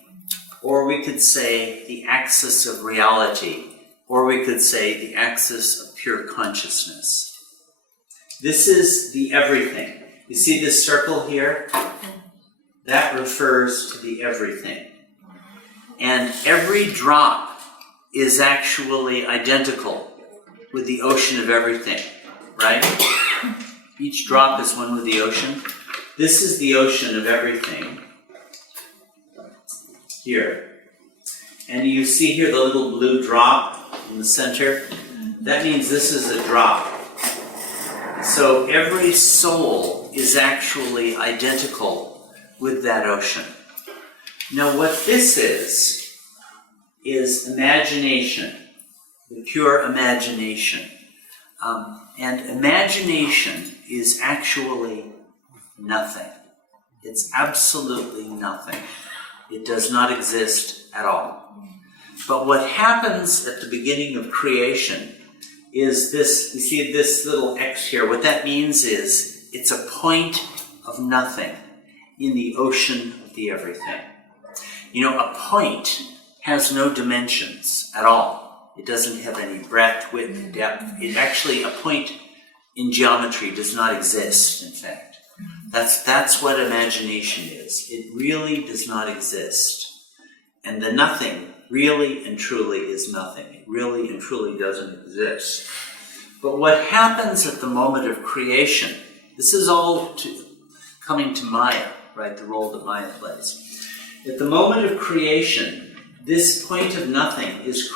Or we could say the axis of reality. Or we could say the axis of pure consciousness. This is the everything. You see this circle here? That refers to the everything. And every drop is actually identical with the ocean of everything, right? Each drop is one with the ocean. This is the ocean of everything here. And you see here the little blue drop in the center? That means this is a drop. So every soul is actually identical with that ocean. Now what this is imagination, the pure imagination. And imagination is actually nothing. It's absolutely nothing. It does not exist at all. But what happens at the beginning of creation is this, you see this little X here, what that means is it's a point of nothing in the ocean of the everything. You know, a point has no dimensions at all. It doesn't have any breadth, width, depth. It actually, a point in geometry does not exist, in fact. That's what imagination is. It really does not exist. And the nothing really and truly is nothing. It really and truly doesn't exist. But what happens at the moment of creation, this is all coming to Maya, right? The role that Maya plays. At the moment of creation, this point of nothing is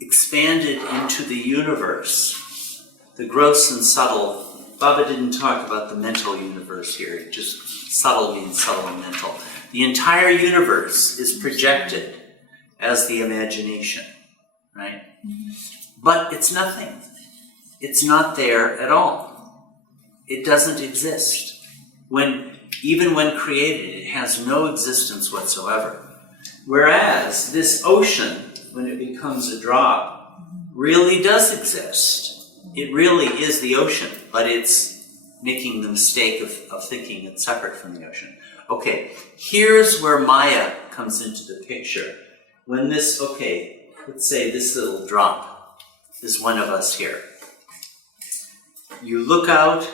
expanded into the universe, the gross and subtle. Baba didn't talk about the mental universe here, just subtle means subtle and mental. The entire universe is projected as the imagination, right? But it's nothing. It's not there at all. It doesn't exist. Even when created, it has no existence whatsoever. Whereas this ocean, when it becomes a drop, really does exist. It really is the ocean, but it's making the mistake of thinking it's separate from the ocean. Okay, here's where Maya comes into the picture. When this, okay, let's say this little drop is one of us here. You look out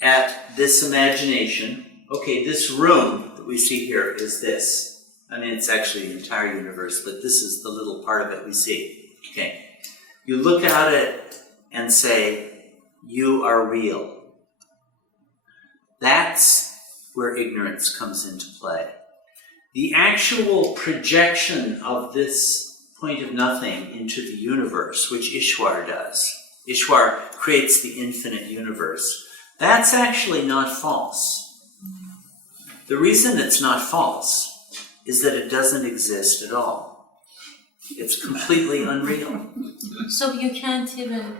at this imagination. Okay, this room that we see here is this. I mean, it's actually the entire universe, but this is the little part of it we see. Okay, you look at it and say, you are real. That's where ignorance comes into play. The actual projection of this point of nothing into the universe, which Ishwar does. Ishwar creates the infinite universe. That's actually not false. The reason it's not false is that it doesn't exist at all. It's completely unreal. So you can't even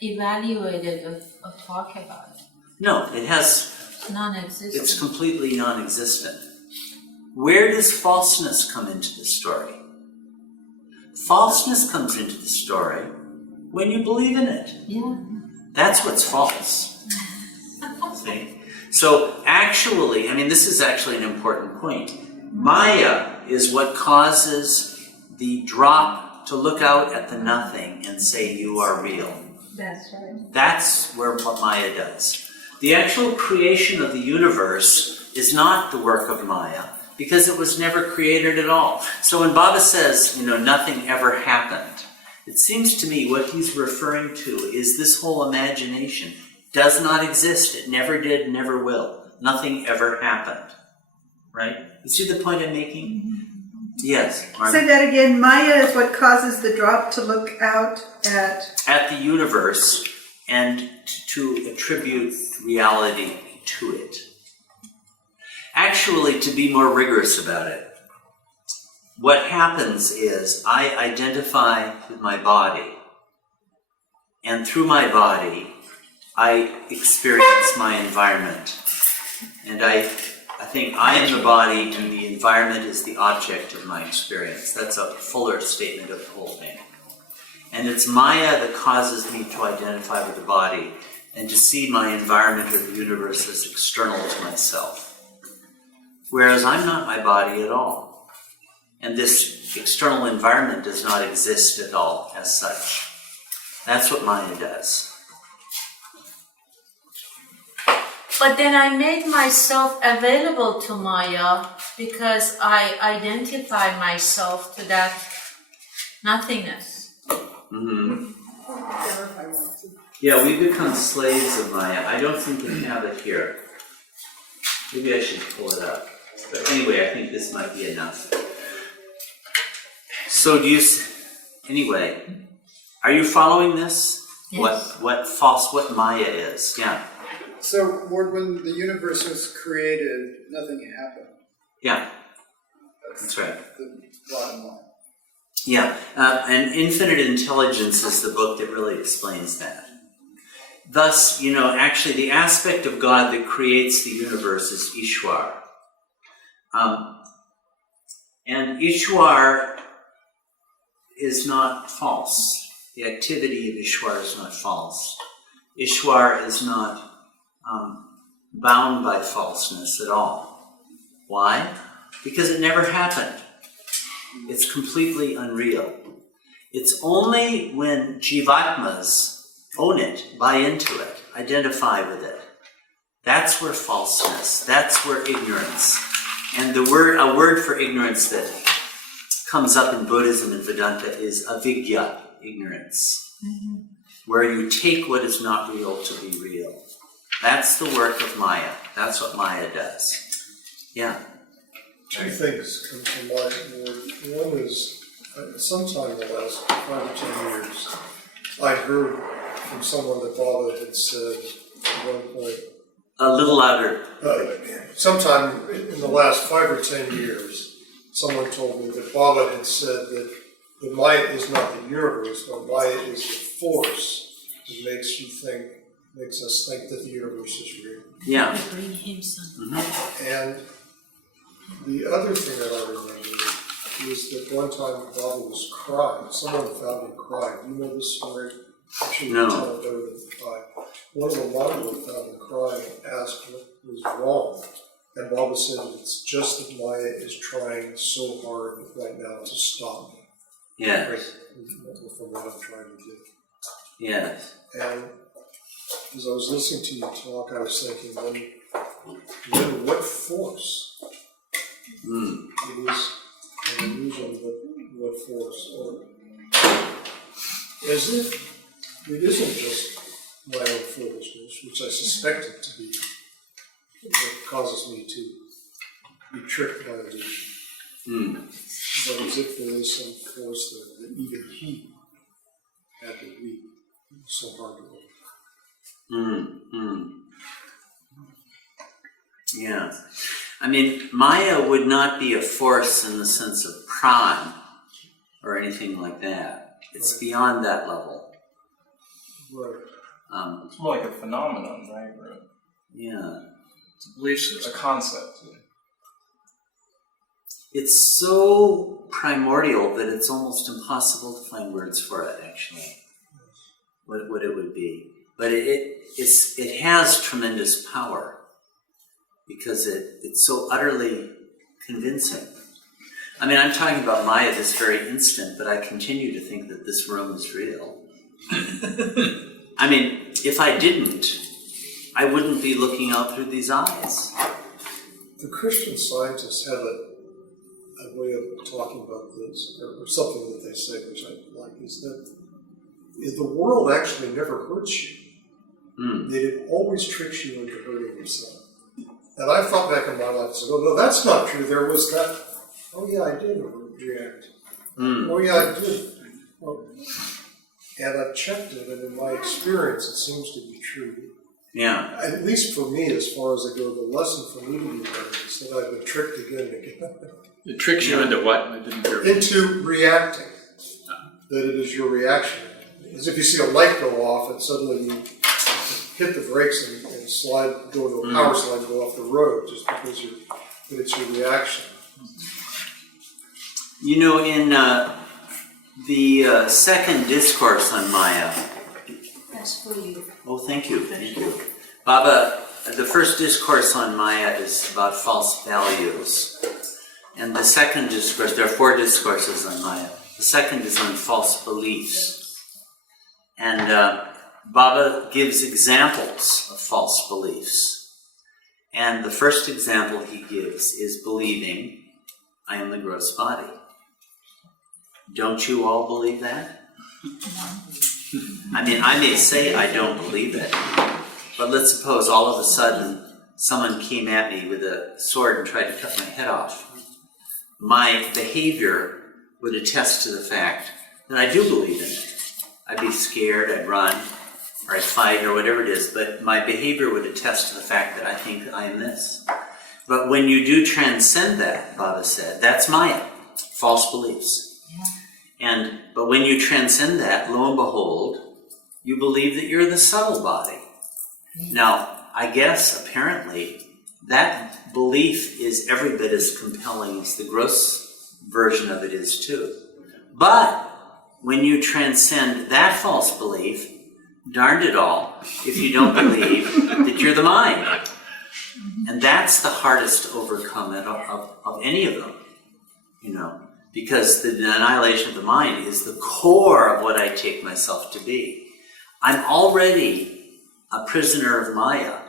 evaluate it or talk about it. No, it has... Non-existent. It's completely non-existent. Where does falseness come into the story? Falseness comes into the story when you believe in it. Yeah. That's what's false. See? So actually, I mean, this is actually an important point. Maya is what causes the drop to look out at the nothing and say, you are real. That's right. That's what Maya does. The actual creation of the universe is not the work of Maya, because it was never created at all. So when Baba says, nothing ever happened, it seems to me what he's referring to is this whole imagination does not exist. It never did, never will. Nothing ever happened. Right? You see the point I'm making? Yes, Margaret? Say that again. Maya is what causes the drop to look out at the universe and to attribute reality to it. Actually, to be more rigorous about it, what happens is I identify with my body, and through my body, I experience my environment. And I think I am the body and the environment is the object of my experience. That's a fuller statement of the whole thing. And it's Maya that causes me to identify with the body and to see my environment or the universe as external to myself. Whereas I'm not my body at all. And this external environment does not exist at all as such. That's what Maya does. But then I made myself available to Maya because I identify myself to that nothingness. Mm-hmm. Yeah, we become slaves of Maya. I don't think we have it here. Maybe I should pull it up. But anyway, I think this might be enough. So anyway, are you following this? Yes. what Maya is. Yeah, So, Ward, when the universe was created, nothing happened. yeah, that's right. The bottom line. Yeah, and Infinite Intelligence is the book that really explains that. Thus, actually the aspect of God that creates the universe is Ishwar. And Ishwar is not false. The activity of Ishwar is not false. Ishwar is not bound by falseness at all. Why? Because it never happened. It's completely unreal. It's only when Jivatmas own it, buy into it, identify with it. That's where falseness, that's where ignorance. And a word for ignorance that comes up in Buddhism and Vedanta is avidya, ignorance. Mm-hmm. Where you take what is not real to be real. That's the work of Maya. That's what Maya does. Yeah. Two things come to mind. One is, sometime in the last 5 or 10 years, I heard from someone that Baba had said at one point. A little louder. Sometime in the last 5 or 10 years, someone told me that Baba had said that the Maya is not the universe, but Maya is the force that makes us think that the universe is real. Yeah. Bring him some. Mm-hmm. And the other thing that I remember is that one time Baba was crying. Someone found him crying. Do you know this story? I'm sure you can tell it better than I. One of the Mongols found him crying and asked what was wrong. And Baba said, it's just that Maya is trying so hard right now to stop me. Yes. From what I'm trying to do. Yes. And as I was listening to you talk, I was thinking, then what force? It is an illusion, but what force? Or as if it isn't just my own foolishness, which I suspect it to be, that causes me to be tricked by illusion. But as if there is some force there that even he had to be so hard to overcome. Yeah. I mean, Maya would not be a force in the sense of prana or anything like that. It's beyond that level. Right. It's more like a phenomenon, right? Yeah. It's a belief system, a concept. It's so primordial that it's almost impossible to find words for it, actually, what it would be. But it has tremendous power because it's so utterly convincing. I mean, I'm talking about Maya this very instant, but I continue to think that this room is real. I mean, if I didn't, I wouldn't be looking out through these eyes. The Christian scientists have a way of talking about this, or something that they say, which I like, is that the world actually never hurts you. It always tricks you into hurting yourself. And I've thought back in my life and said, oh, no, that's not true. There was that, oh yeah, I did react. Oh yeah, I did. Oh. And I've checked it, and in my experience, it seems to be true. Yeah. At least for me, as far as I go, the lesson for me to be learned is that I've been tricked again and again. It tricks you into what? I didn't hear. Into reacting. That it is your reaction. As if you see a light go off and suddenly you hit the brakes and go to a power slide, go off the road just because but it's your reaction. You know, in the second discourse on Maya. That's for you. Oh, thank you, thank you. Baba, the first discourse on Maya is about false values. And the second discourse, there are 4 discourses on Maya. The second is on false beliefs. And Baba gives examples of false beliefs. And the first example he gives is believing, I am the gross body. Don't you all believe that? I mean, I may say I don't believe it, but let's suppose all of a sudden someone came at me with a sword and tried to cut my head off. My behavior would attest to the fact that I do believe in it. I'd be scared, I'd run, or I fight, or whatever it is, but my behavior would attest to the fact that I think I am this. But when you do transcend that, Baba said, that's Maya, false beliefs. But when you transcend that, lo and behold, you believe that you're the subtle body. Now, I guess, apparently, that belief is every bit as compelling as the gross version of it is too. But when you transcend that false belief, darned it all, if you don't believe that you're the mind. And that's the hardest to overcome of any of them, because the annihilation of the mind is the core of what I take myself to be. I'm already a prisoner of Maya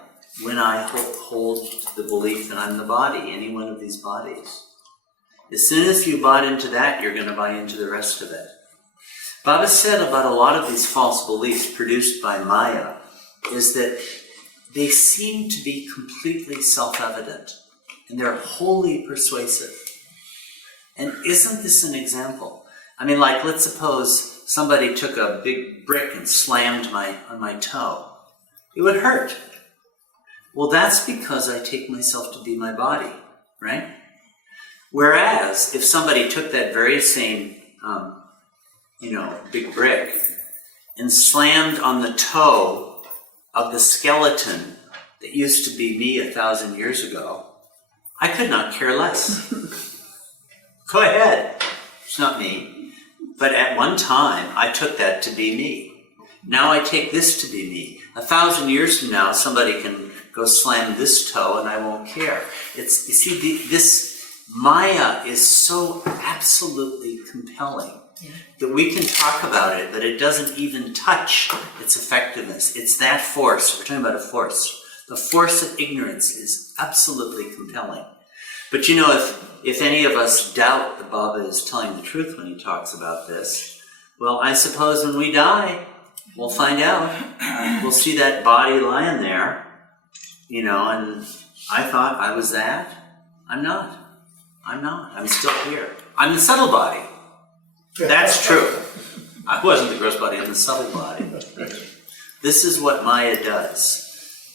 when I hold the belief that I'm the body, any one of these bodies. As soon as you bought into that, you're going to buy into the rest of it. Baba said about a lot of these false beliefs produced by Maya is that they seem to be completely self-evident, and they're wholly persuasive. And isn't this an example? I mean, like, let's suppose somebody took a big brick and slammed on my toe. It would hurt. Well, that's because I take myself to be my body, right? Whereas, if somebody took that very same, big brick and slammed on the toe of the skeleton that used to be me 1,000 years ago, I could not care less. Go ahead. It's not me. But at one time, I took that to be me. Now I take this to be me. 1,000 years from now, somebody can go slam this toe and I won't care. This Maya is so absolutely compelling that we can talk about it, but it doesn't even touch its effectiveness. It's that force. We're talking about a force. The force of ignorance is absolutely compelling. But if any of us doubt that Baba is telling the truth when he talks about this, well, I suppose when we die, we'll find out. We'll see that body lying there, and I thought I was that. I'm not. I'm still here. I'm the subtle body. That's true. I wasn't the gross body, I'm the subtle body. This is what Maya does.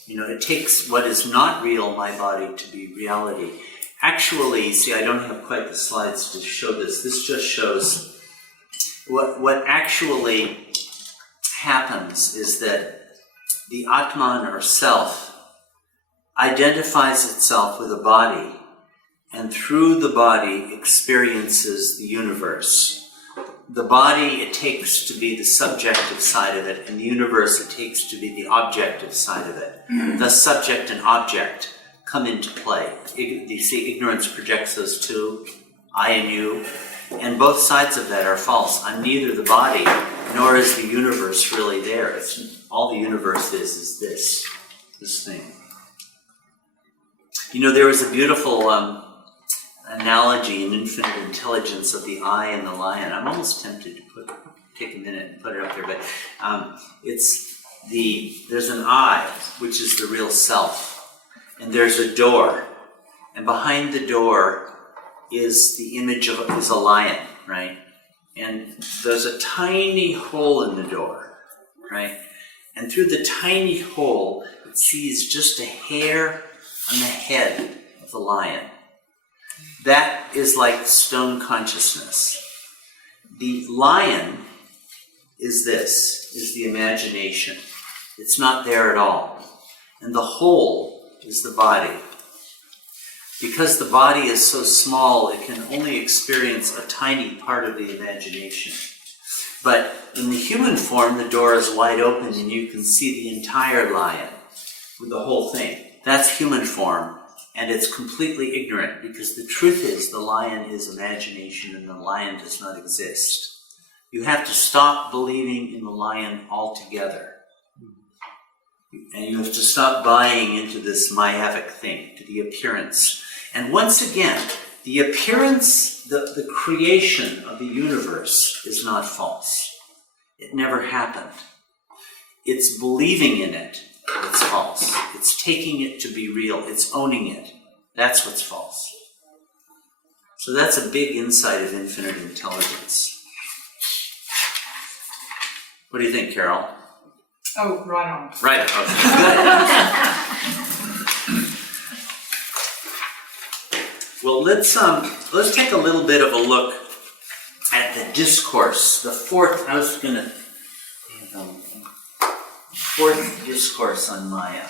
It takes what is not real, my body, to be reality. Actually, see, I don't have quite the slides to show this. This just shows what actually happens is that the Atman, or self, identifies itself with a body, and through the body experiences the universe. The body it takes to be the subjective side of it, and the universe it takes to be the objective side of it. The subject and object come into play. You see, ignorance projects those two, I and you, and both sides of that are false. I'm neither the body, nor is the universe really there. All the universe is this thing. There was a beautiful analogy in infinite intelligence of the eye and the lion. I'm almost tempted to take a minute and put it up there, but there's an eye, which is the real self, and there's a door, and behind the door is the image of is a lion, right? And there's a tiny hole in the door, right? And through the tiny hole, it sees just a hair on the head of the lion. That is like stone consciousness. The lion is the imagination. It's not there at all. And the whole is the body. Because the body is so small, it can only experience a tiny part of the imagination. But in the human form, the door is wide open and you can see the entire lion with the whole thing. That's human form. And it's completely ignorant, because the truth is the lion is imagination and the lion does not exist. You have to stop believing in the lion altogether. And you have to stop buying into this myopic thing, to the appearance. And once again, the appearance, the creation of the universe is not false. It never happened. It's believing in it that's false. It's taking it to be real. It's owning it. That's what's false. So that's a big insight of infinite intelligence. What do you think, Carol? Oh, right on. Right, okay, good. Well, let's take a little bit of a look at the discourse, the fourth discourse on Maya.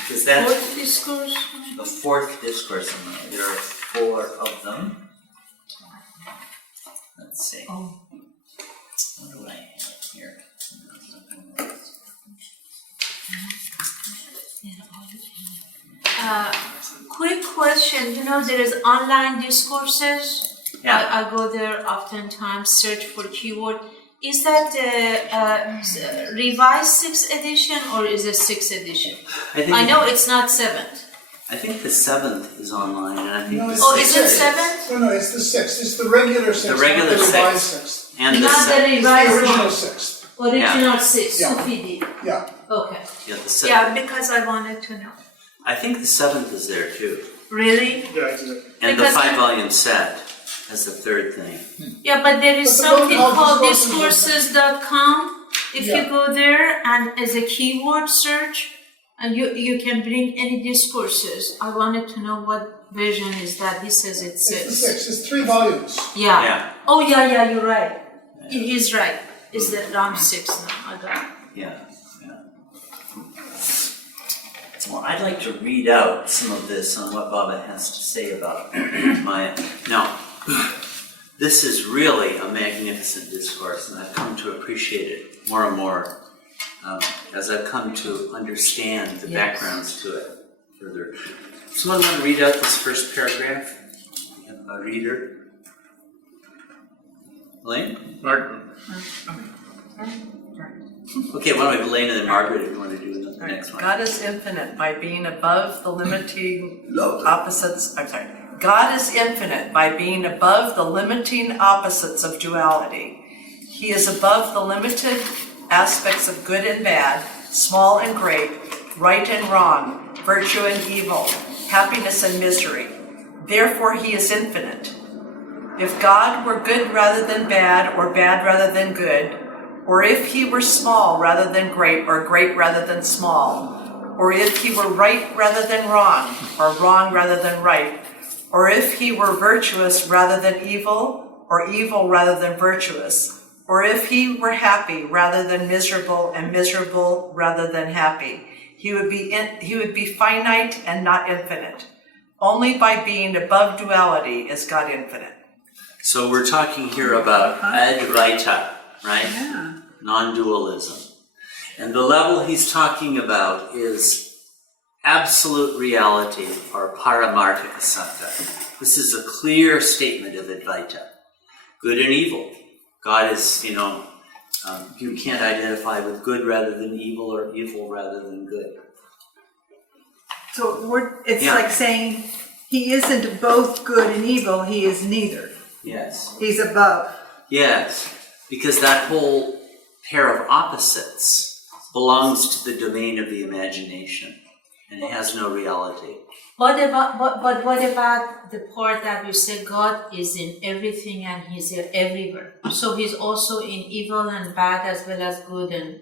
Because that's Fourth discourse? the fourth discourse on Maya. There are 4 of them. Let's see. Oh. What do I have here? Quick question, there is online discourses. Yeah. I go there oftentimes, search for keyword. Is that revised 6th edition or is it 6th edition? I know it's not 7th. I think the 7th is online, and I think No, the it's Oh, the is it 6th. 7th? No, it's the 6th. It's the regular 6th, The regular not the revised 6th. 6th. and the Not the se- It's the revised original one. 6th. Original 6, Yeah. Sufi did. Yeah. Okay. yeah, the se- Yeah, because I wanted to know. I think the 7th is there too, Really? Yeah, I do. and the Because 5-volume set as the third thing. Yeah, but there is But the something book called called discourses.com. If you Yeah. go there and as a keyword search, and you can bring any discourses. I wanted to know what version is that. This says it's It's the 6. 6th. It's 3 volumes. Yeah. Yeah. Oh, yeah, you're right. He's right. Is that around 6 now? I got it. Yeah. Well, I'd like to read out some of this on what Baba has to say about Maya. Now, this is really a magnificent discourse, and I've come to appreciate it more and more as I've come to understand the backgrounds to it further. Someone want to read out this first paragraph? A reader? Elaine? Mark, Okay, why don't we have Elaine and then Margaret if you want to do the next one. God is infinite by being above the limiting opposites. I'm sorry. God is infinite by being above the limiting opposites of duality. He is above the limited aspects of good and bad, small and great, right and wrong, virtue and evil, happiness and misery. Therefore, he is infinite. If God were good rather than bad, or bad rather than good, or if he were small rather than great, or great rather than small, or if he were right rather than wrong, or wrong rather than right, or if he were virtuous rather than evil, or evil rather than virtuous, or if he were happy rather than miserable, and miserable rather than happy, he would be finite and not infinite. Only by being above duality is God infinite. So we're talking here about Advaita, right? Yeah. Non-dualism. And the level he's talking about is absolute reality, or paramarthika sattva. This is a clear statement of Advaita. Good and evil. God is, you can't identify with good rather than evil or evil rather than good. So it's Yeah. like saying he isn't both good and evil, he is neither. Yes. He's above. Yes. Because that whole pair of opposites belongs to the domain of the imagination, and it has no reality. What about the part that you say God is in everything and he's everywhere? So he's also in evil and bad as well as good and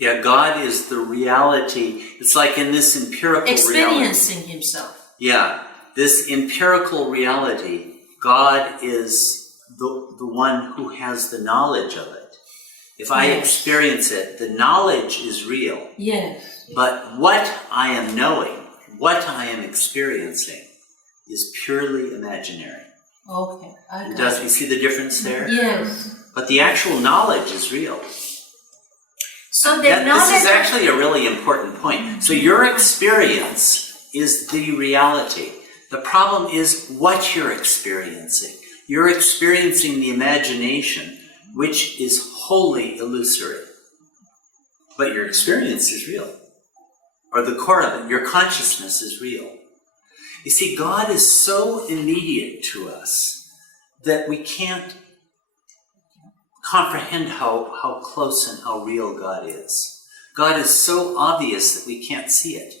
Yeah, God is the reality. It's like in this empirical experiencing reality. himself. Yeah, this empirical reality, God is the one who has the knowledge of it. If I experience it, the knowledge is real. Yes. But what I am knowing, what I am experiencing, is purely imaginary. Okay. I got Does it. you see the difference there? Yes. But the actual knowledge is real. So the This knowledge is actually a really important point. So your experience is the reality. The problem is what you're experiencing. You're experiencing the imagination, which is wholly illusory. But your experience is real. Or the core of it, your consciousness is real. You see, God is so immediate to us that we can't comprehend how close and how real God is. God is so obvious that we can't see it.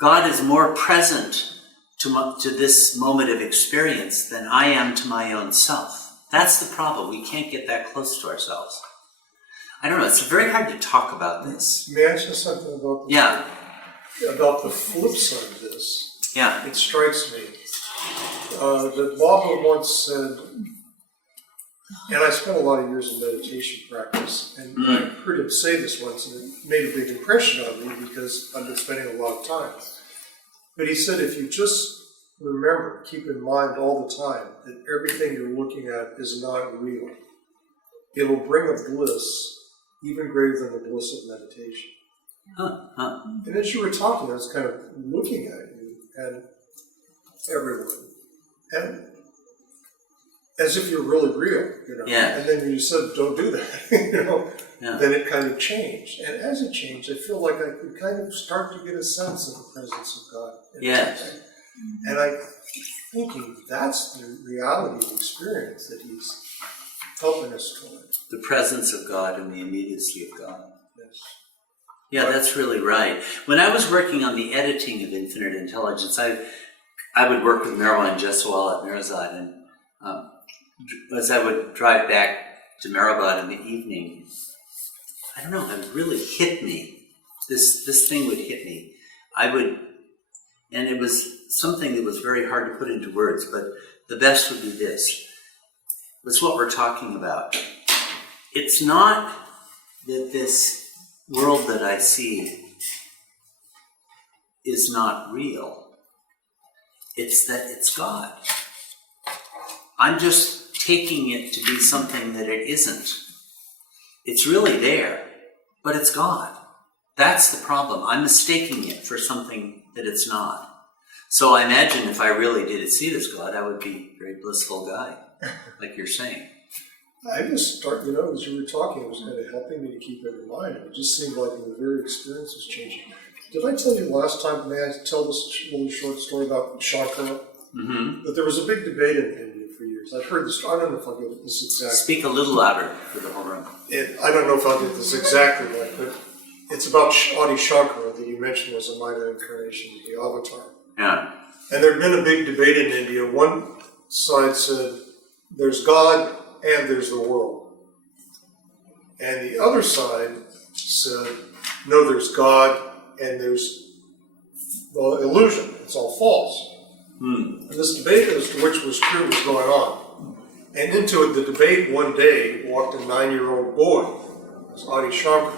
God is more present to this moment of experience than I am to my own self. That's the problem. We can't get that close to ourselves. I don't know, it's very hard to talk about this. May I say something about this? Yeah, About the flip side of this? yeah. It strikes me that Baba once said, and I spent a lot of years in meditation practice, and I heard him say this once, and it made a big impression on me because I've been spending a lot of time. But he said, if you just remember, keep in mind all the time that everything you're looking at is not real, it will bring a bliss even greater than the bliss of meditation. And as you were talking, I was kind of looking at you and everyone, and as if you're really real, you know. Yeah. And then when you said, don't do that, you know, Yeah. then it kind of changed. And as it changed, I feel like I could kind of start to get a sense of the presence of God. Yes. And I'm thinking that's the reality of the experience that he's helping us toward. The presence of God and the immediacy of God. Yes. Yeah, that's really right. When I was working on the editing of Infinite Intelligence, I would work with Merwa and Jeswal at Mirzad, and as I would drive back to Mehrabad in the evening, I don't know, it really hit me. This thing would hit me. And it was something that was very hard to put into words, but the best would be this. It's what we're talking about. It's not that this world that I see is not real. It's that it's God. I'm just taking it to be something that it isn't. It's really there, but it's God. That's the problem. I'm mistaking it for something that it's not. So I imagine if I really did see it as God, I would be a very blissful guy, like you're saying. I just start, you know, as you were talking, it was kind of helping me to keep it in mind. It just seemed like the very experience was changing. Did I tell you last time, may I tell this really short story about Shankara? Mm-hmm. That there was a big debate in India for years. I've heard this, I don't know if I'll get this exactly. Speak a little louder for the whole room. I don't know if I'll get this exactly right, but it's about Adi Shankara that you mentioned was a minor incarnation, the avatar. Yeah. And there had been a big debate in India. One side said, there's God and there's the world. And the other side said, no, there's God and there's the illusion. It's all false. And this debate as to which was true was going on. And into it, the debate one day walked a 9-year-old boy. It was Adi Shankara.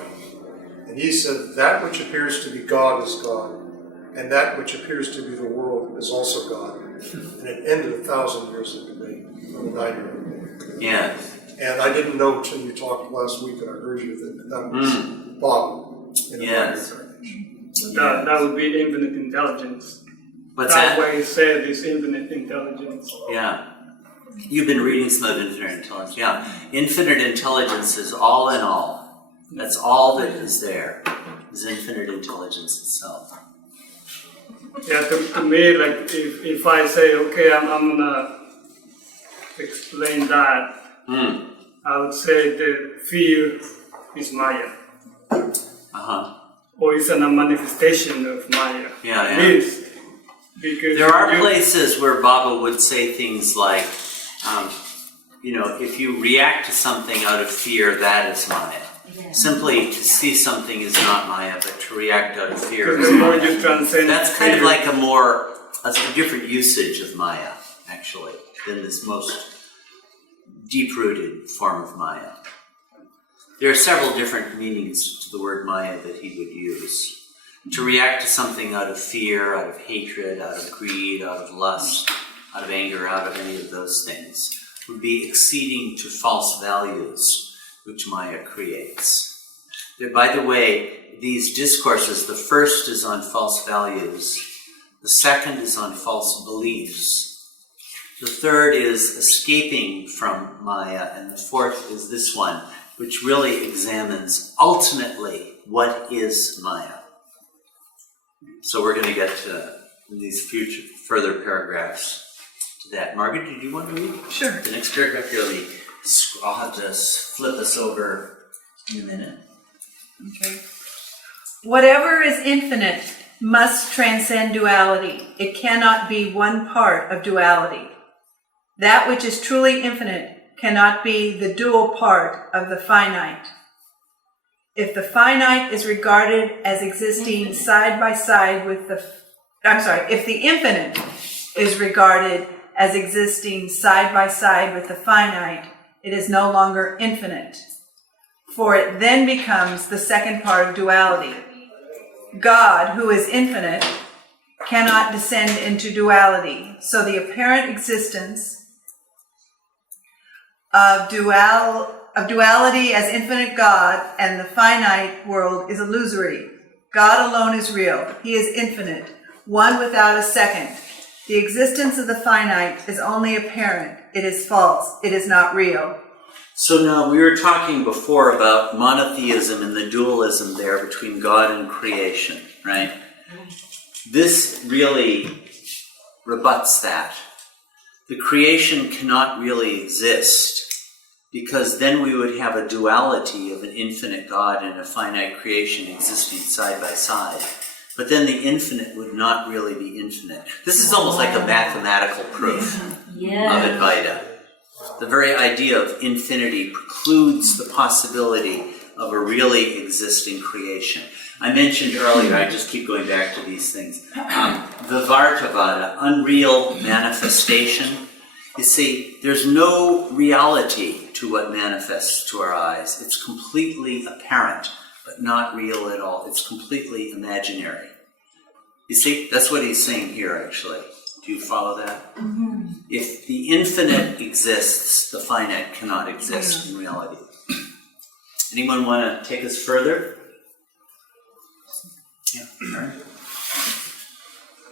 And he said, that which appears to be God is God. And that which appears to be the world is also God. And it ended 1,000 years of debate on a 9-year-old boy. Yeah. And I didn't know until you talked last week and I heard you that was Bob in a minor incarnation. That would be infinite intelligence. What's That's that? why he said it's infinite intelligence. Yeah. You've been reading some of Infinite Intelligence. Yeah. Infinite Intelligence is all in all. That's all that is there, is infinite intelligence itself. Yeah, to me, like if I say, okay, I'm gonna explain that, I would say the fear is Maya. Or it's a manifestation of Maya. Yeah. It is. Because There are places where Baba would say things like, if you react to something out of fear, that is Maya. Simply to see something is not Maya, but to react out of fear is more Maya. you transcend That's kind of fear. like a different usage of Maya, actually, than this most deep-rooted form of Maya. There are several different meanings to the word Maya that he would use. To react to something out of fear, out of hatred, out of greed, out of lust, out of anger, out of any of those things, would be acceding to false values, which Maya creates. By the way, these discourses, the first is on false values, the second is on false beliefs, the third is escaping from Maya, and the fourth is this one, which really examines ultimately what is Maya. So we're going to get to, in these further paragraphs to that. Margaret, did you want to read? Sure. The next paragraph here, I'll have to flip us over in a minute. Okay. Whatever is infinite must transcend duality. It cannot be one part of duality. That which is truly infinite cannot be the dual part of the finite. If the finite is regarded as existing side by side with if the infinite is regarded as existing side by side with the finite, it is no longer infinite, for it then becomes the second part of duality. God, who is infinite, cannot descend into duality, so the apparent existence of duality as infinite God and the finite world is illusory. God alone is real. He is infinite, one without a second. The existence of the finite is only apparent. It is false. It is not real. So now, we were talking before about monotheism and the dualism there between God and creation, right? This really rebuts that. The creation cannot really exist, because then we would have a duality of an infinite God and a finite creation existing side by side. But then the infinite would not really be infinite. This is almost like a mathematical proof of Advaita. The very idea of infinity precludes the possibility of a really existing creation. I mentioned earlier, I just keep going back to these things, Vivartavada, unreal manifestation. You see, there's no reality to what manifests to our eyes. It's completely apparent, but not real at all. It's completely imaginary. You see, that's what he's saying here, actually. Do you follow that? Mm-hmm. If the infinite exists, the finite cannot exist in reality. Anyone want to take us further? Yeah. All right.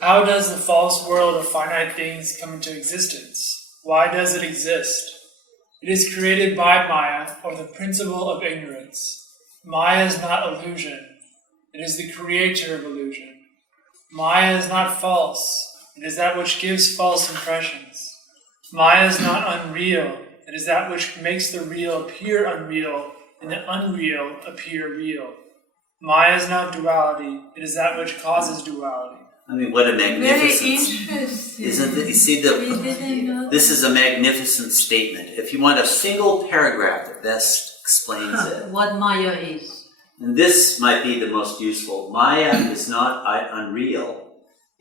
How does the false world of finite things come into existence? Why does it exist? It is created by Maya, or the principle of ignorance. Maya is not illusion. It is the creator of illusion. Maya is not false. It is that which gives false impressions. Maya is not unreal. It is that which makes the real appear unreal and the unreal appear real. Maya is not duality. It is that which causes duality. I mean, what a magnificence. Very interesting. Isn't it? You see, this is a magnificent statement. If you want a single paragraph that best explains it. What Maya is. And this might be the most useful. Maya is not unreal.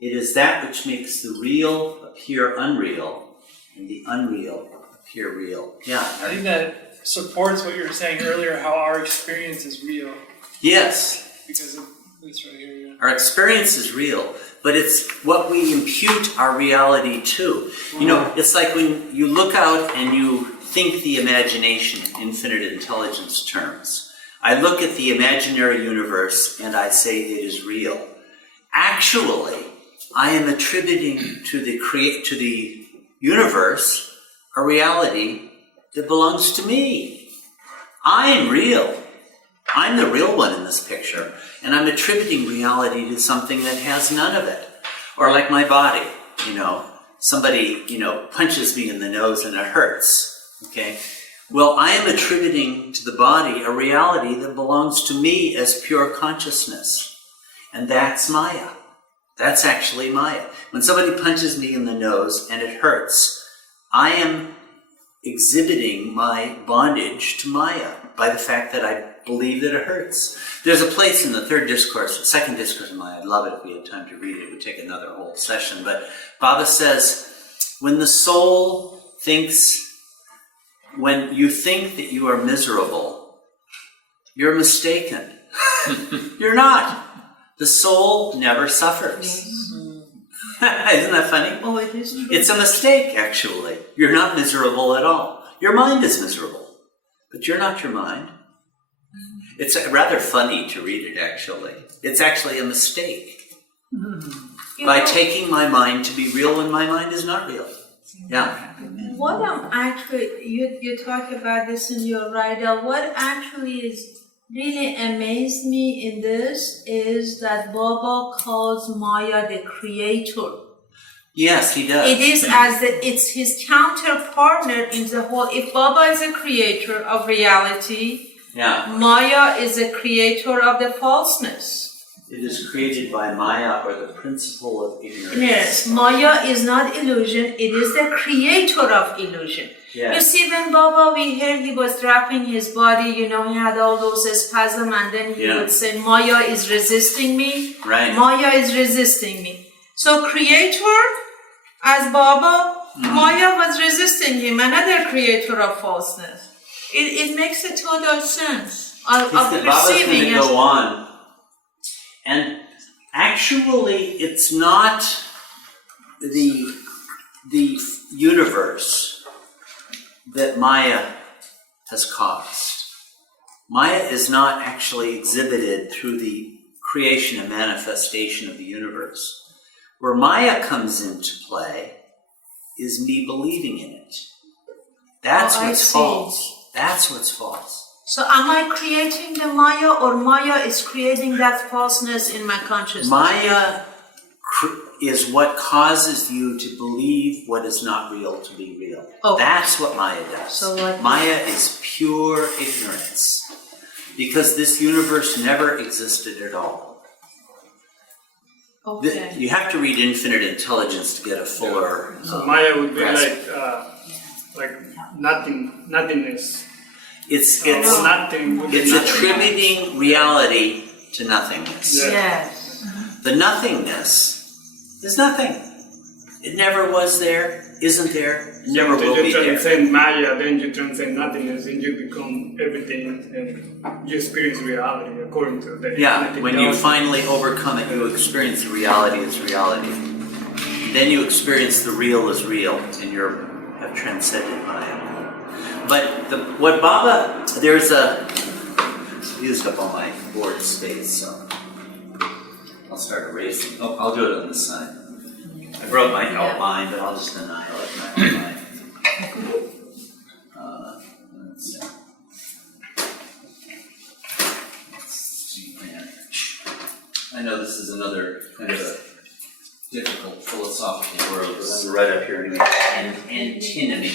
It is that which makes the real appear unreal and the unreal appear real. Yeah. I think that supports what you were saying earlier, how our experience is real. Yes. Because of this right here. Yeah. Our experience is real, but it's what we impute our reality to. You know, it's like when you look out and you think the imagination in infinite intelligence terms. I look at the imaginary universe and I say it is real. Actually, I am attributing to the universe a reality that belongs to me. I am real. I'm the real one in this picture, and I'm attributing reality to something that has none of it. Or like my body, somebody, punches me in the nose and it hurts, okay? Well, I am attributing to the body a reality that belongs to me as pure consciousness, and that's Maya. That's actually Maya. When somebody punches me in the nose and it hurts, I am exhibiting my bondage to Maya by the fact that I believe that it hurts. There's a place in the second discourse of Maya, I'd love it if we had time to read it, it would take another whole session, but Baba says, when you think that you are miserable, you're mistaken. You're not. The soul never suffers. Isn't that funny? Oh, it is true. It's a mistake, actually. You're not miserable at all. Your mind is miserable, but you're not your mind. It's rather funny to read it, actually. It's actually a mistake. By taking my mind to be real when my mind is not real. Yeah. What I'm actually, you talk about this in your write-up, what actually is really amazed me in this is that Baba calls Maya the creator. Yes, he does. It is it's his counterpartner in the whole. If Baba is a creator of reality, Maya is a creator of the falseness. It is created by Maya, or the principle of ignorance. Yes, Maya is not illusion, it is the creator of illusion. Yeah. You see, when Baba, we heard he was dropping his body, you know, he had all those spasms, and then he would say, Maya is resisting me. Right. Maya is resisting me. So creator, as Baba, Maya was resisting him, another creator of falseness. It makes a total sense of Baba's perceiving. going to go on. And actually, it's not the universe that Maya has caused. Maya is not actually exhibited through the creation and manifestation of the universe. Where Maya comes into play is me believing in it. That's what's false. That's what's false. So am I creating the Maya, or Maya is creating that falseness in my consciousness? Maya is what causes you to believe what is not real to be real. Okay. That's what Maya does. So what? Maya is pure ignorance. Because this universe never existed at all. Okay. You have to read Infinite Intelligence to get a fuller So Maya would be grasp. like nothingness. It's Nothing would be nothing. attributing reality to nothingness. Yeah. Yes. The nothingness is nothing. It never was there, isn't there, and never will Then be you there. transcend Maya, then you transcend nothingness, and you become everything, and you experience reality according to the Yeah, infinite when you intelligence. finally overcome it, you experience the reality as reality. Then you experience the real as real, and you have transcended Maya. But what Baba, used up all my board space, so I'll start erasing. Oh, I'll do it on this side. I wrote my outline, but I'll just annihilate my outline. Let's see. I know this is another kind of a difficult philosophical word, but I'm right up here anyway. Antinomy.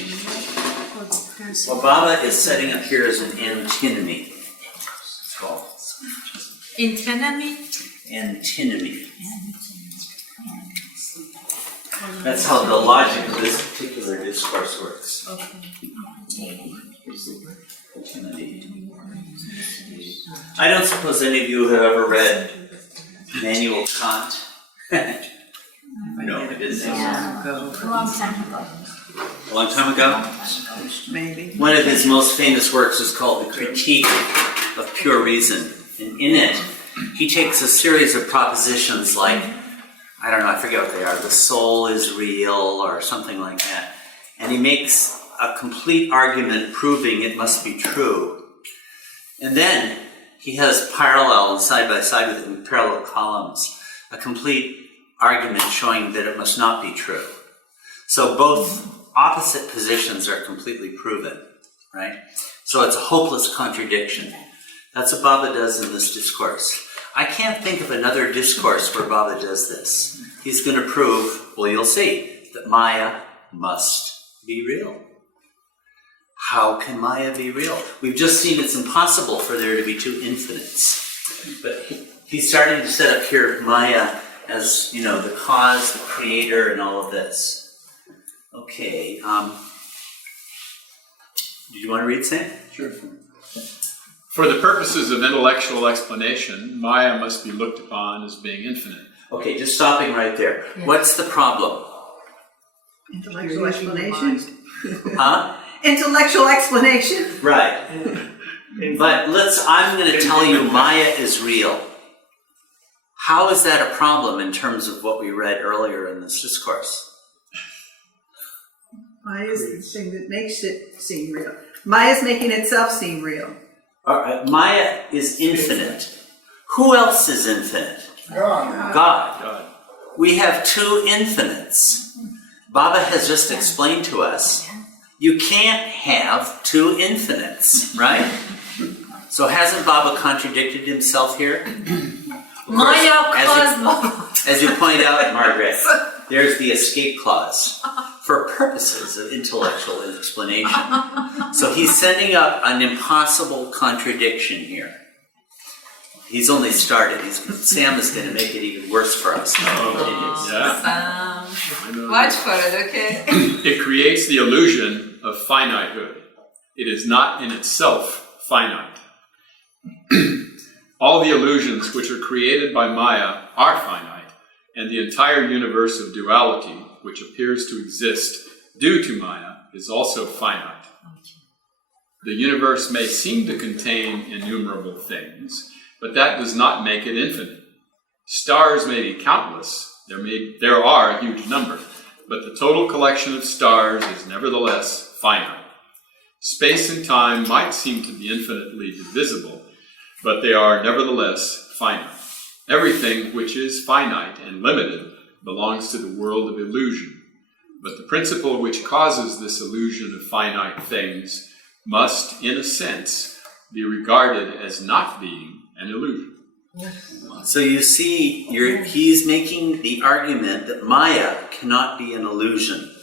What Baba is setting up here is an antinomy. It's called Antinomy? antinomy. That's how the logic of this particular discourse works. I don't suppose any of you have ever read Immanuel Kant. No, I didn't think so. A long time ago? Maybe. One of his most famous works is called The Critique of Pure Reason. And in it, he takes a series of propositions like, I don't know, I forget what they are, the soul is real or something like that. And he makes a complete argument proving it must be true. And then he has parallel and side by side with it in parallel columns, a complete argument showing that it must not be true. So both opposite positions are completely proven, right? So it's a hopeless contradiction. That's what Baba does in this discourse. I can't think of another discourse where Baba does this. He's going to prove, well, you'll see, that Maya must be real. How can Maya be real? We've just seen it's impossible for there to be two infinites. But he's starting to set up here Maya as, you know, the cause, the creator, and all of this. Okay. Did you want to read Sam? Sure. For the purposes of intellectual explanation, Maya must be looked upon as being infinite. Okay, just stopping right there. Yeah. What's the problem? Intellectual explanation. Huh? Intellectual explanation. Right. But I'm going to tell you Maya is real. How is that a problem in terms of what we read earlier in this discourse? Maya is the thing that makes it seem real. Maya is making itself seem real. Maya is infinite. Who else is infinite? God. We have two infinites. Baba has just explained to us, you can't have two infinites, right? So hasn't Baba contradicted himself here? Maya caused Baba. As you point out, Margaret, there's the escape clause for purposes of intellectual explanation. So he's setting up an impossible contradiction here. He's only started. Sam is going to make it even worse for us. Watch for it, okay? It creates the illusion of finitehood. It is not in itself finite. All the illusions which are created by Maya are finite, and the entire universe of duality, which appears to exist due to Maya, is also finite. The universe may seem to contain innumerable things, but that does not make it infinite. Stars may be countless, there are a huge number, but the total collection of stars is nevertheless finite. Space and time might seem to be infinitely divisible, but they are nevertheless finite. Everything which is finite and limited belongs to the world of illusion, but the principle which causes this illusion of finite things must, in a sense, be regarded as not being an illusion. So you see, he's making the argument that Maya cannot be an illusion.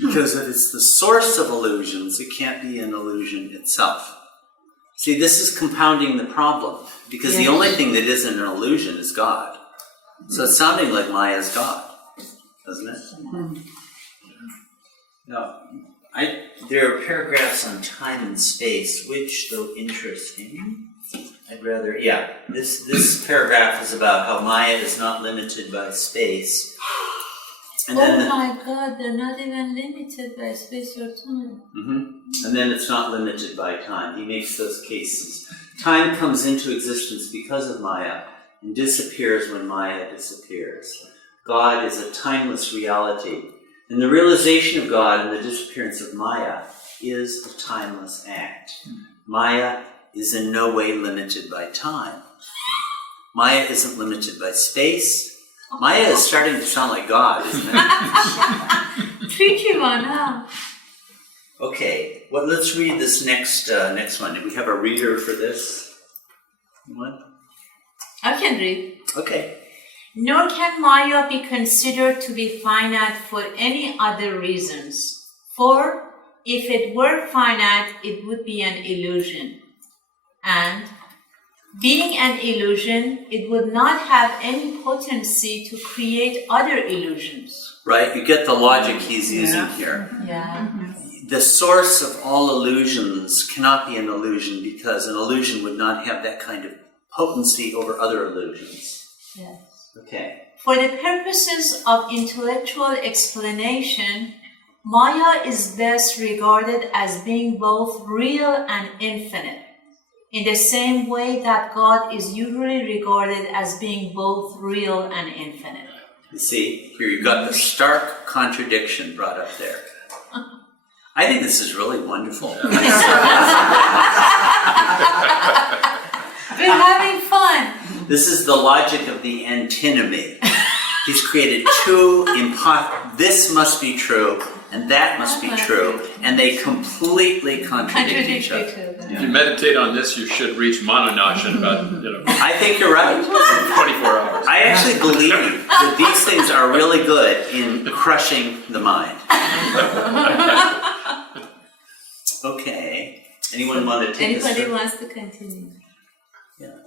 Because if it's the source of illusions, it can't be an illusion itself. See, this is compounding the problem, because the only thing that isn't an illusion is God. So it's sounding like Maya is God, doesn't it? No. There are paragraphs on time and space, which, though interesting, I'd rather, this paragraph is about how Maya is not limited by space. And then my God, they're not even limited by space or time. And then it's not limited by time. He makes those cases. Time comes into existence because of Maya and disappears when Maya disappears. God is a timeless reality. And the realization of God and the disappearance of Maya is a timeless act. Maya is in no way limited by time. Maya isn't limited by space. Maya is starting to sound like God, isn't it? Tricky one, huh? Okay, well, let's read this next one. Do we have a reader for this one? I can read. Okay. Nor can Maya be considered to be finite for any other reasons. For if it were finite, it would be an illusion. And being an illusion, it would not have any potency to create other illusions. Right, you get the logic he's using here. Yeah. The source of all illusions cannot be an illusion because an illusion would not have that kind of potency over other illusions. Yes. Okay. For the purposes of intellectual explanation, Maya is best regarded as being both real and infinite, in the same way that God is usually regarded as being both real and infinite. You see, here you've got the stark contradiction brought up there. I think this is really wonderful. We're having fun. This is the logic of the antinomy. He's created two this must be true, and that must be true, and they completely contradict each other. If you meditate on this, you should reach Monotheism in about, I think you're right. 24 hours. I actually believe that these things are really good in crushing the mind. Okay. Anyone want to take this? Anybody wants to continue?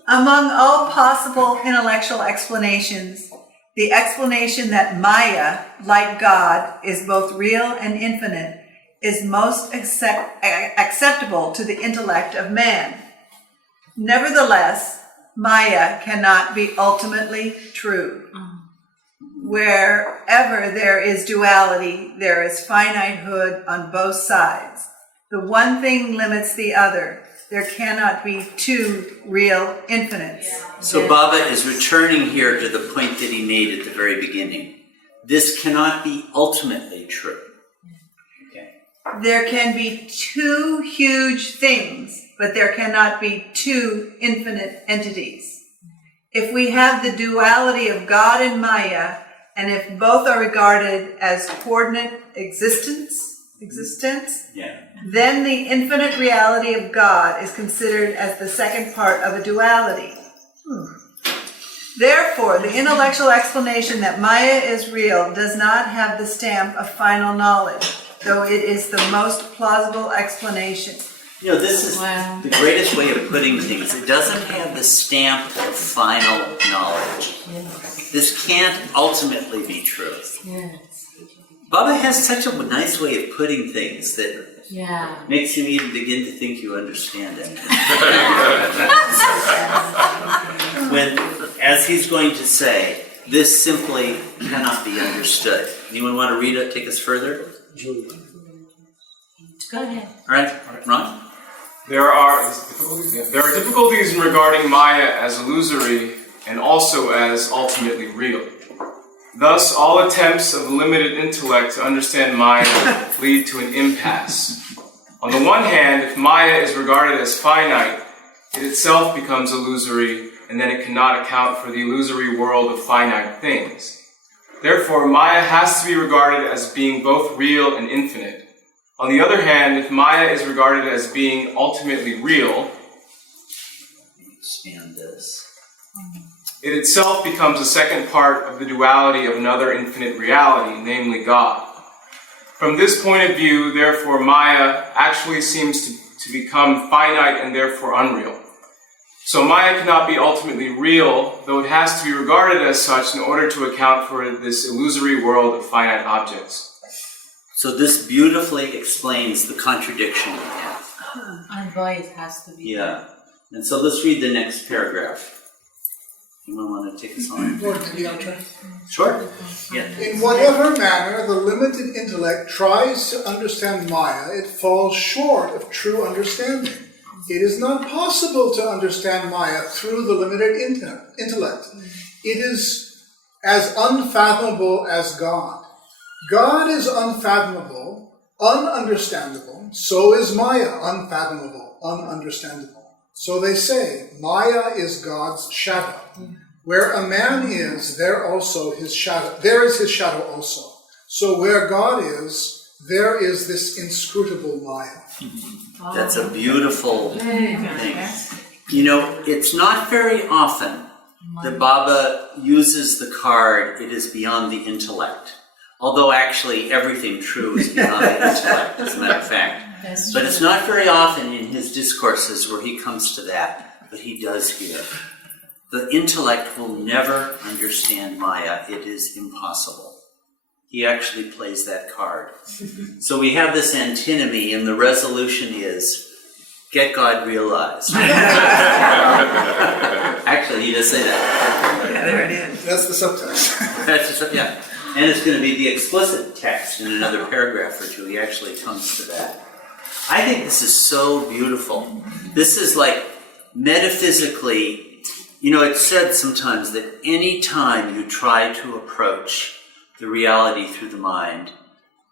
Among all possible intellectual explanations, the explanation that Maya, like God, is both real and infinite is most acceptable to the intellect of man. Nevertheless, Maya cannot be ultimately true. Wherever there is duality, there is finitehood on both sides. The one thing limits the other. There cannot be two real infinites. So Baba is returning here to the point that he made at the very beginning. This cannot be ultimately true. Okay. There can be two huge things, but there cannot be two infinite entities. If we have the duality of God and Maya, and if both are regarded as coordinate existence, then the infinite reality of God is considered as the second part of a duality. Therefore, the intellectual explanation that Maya is real does not have the stamp of final knowledge, though it is the most plausible explanation. You know, this is the greatest way of putting things. It doesn't have the stamp of final knowledge. This can't ultimately be true. Baba has such a nice way of putting things that Yeah. makes you even begin to think you understand it. When, as he's going to say, this simply cannot be understood. Anyone want to read it, take us further? Go ahead. All right, Ron? There are difficulties in regarding Maya as illusory and also as ultimately real. Thus, all attempts of the limited intellect to understand Maya lead to an impasse. On the one hand, if Maya is regarded as finite, it itself becomes illusory, and then it cannot account for the illusory world of finite things. Therefore, Maya has to be regarded as being both real and infinite. On the other hand, if Maya is regarded as being ultimately real, Expand this. it itself becomes a second part of the duality of another infinite reality, namely God. From this point of view, therefore, Maya actually seems to become finite and therefore unreal. So Maya cannot be ultimately real, though it has to be regarded as such in order to account for this illusory world of finite objects. So this beautifully explains the contradiction we have. And why it has to be. Yeah. And so let's read the next paragraph. Anyone want to take us on? Lord, maybe I'll try. Sure. Yeah. In whatever manner the limited intellect tries to understand Maya, it falls short of true understanding. It is not possible to understand Maya through the limited intellect. It is as unfathomable as God. God is unfathomable, ununderstandable. So is Maya unfathomable, ununderstandable. So they say, Maya is God's shadow. Where a man is, there also his shadow. There is his shadow also. So where God is, there is this inscrutable Maya. That's a beautiful thing. You know, it's not very often that Baba uses the card, it is beyond the intellect. Although actually everything true is beyond the intellect, as a matter of fact. But it's not very often in his discourses where he comes to that, but he does here. The intellect will never understand Maya. It is impossible. He actually plays that card. So we have this antinomy, and the resolution is, get God realized. Actually, he does say that. Yeah, there it is. That's the subtext. That's just, yeah. And it's going to be the explicit text in another paragraph or two. He actually comes to that. I think this is so beautiful. This is like metaphysically, you know, it's said sometimes that any time you try to approach the reality through the mind,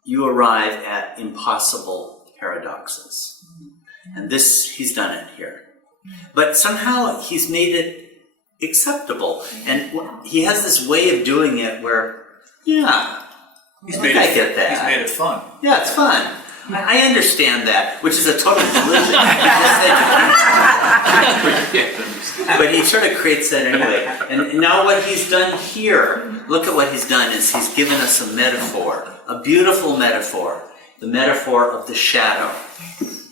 you arrive at impossible paradoxes. And this, he's done it here. But somehow he's made it acceptable. And he has this way of doing it where, yeah, I get that. He's made it fun. Yeah, it's fun. I understand that, which is a total delusion. But he sort of creates that anyway. And now what he's done here, look at what he's done, is he's given us a metaphor, a beautiful metaphor, the metaphor of the shadow.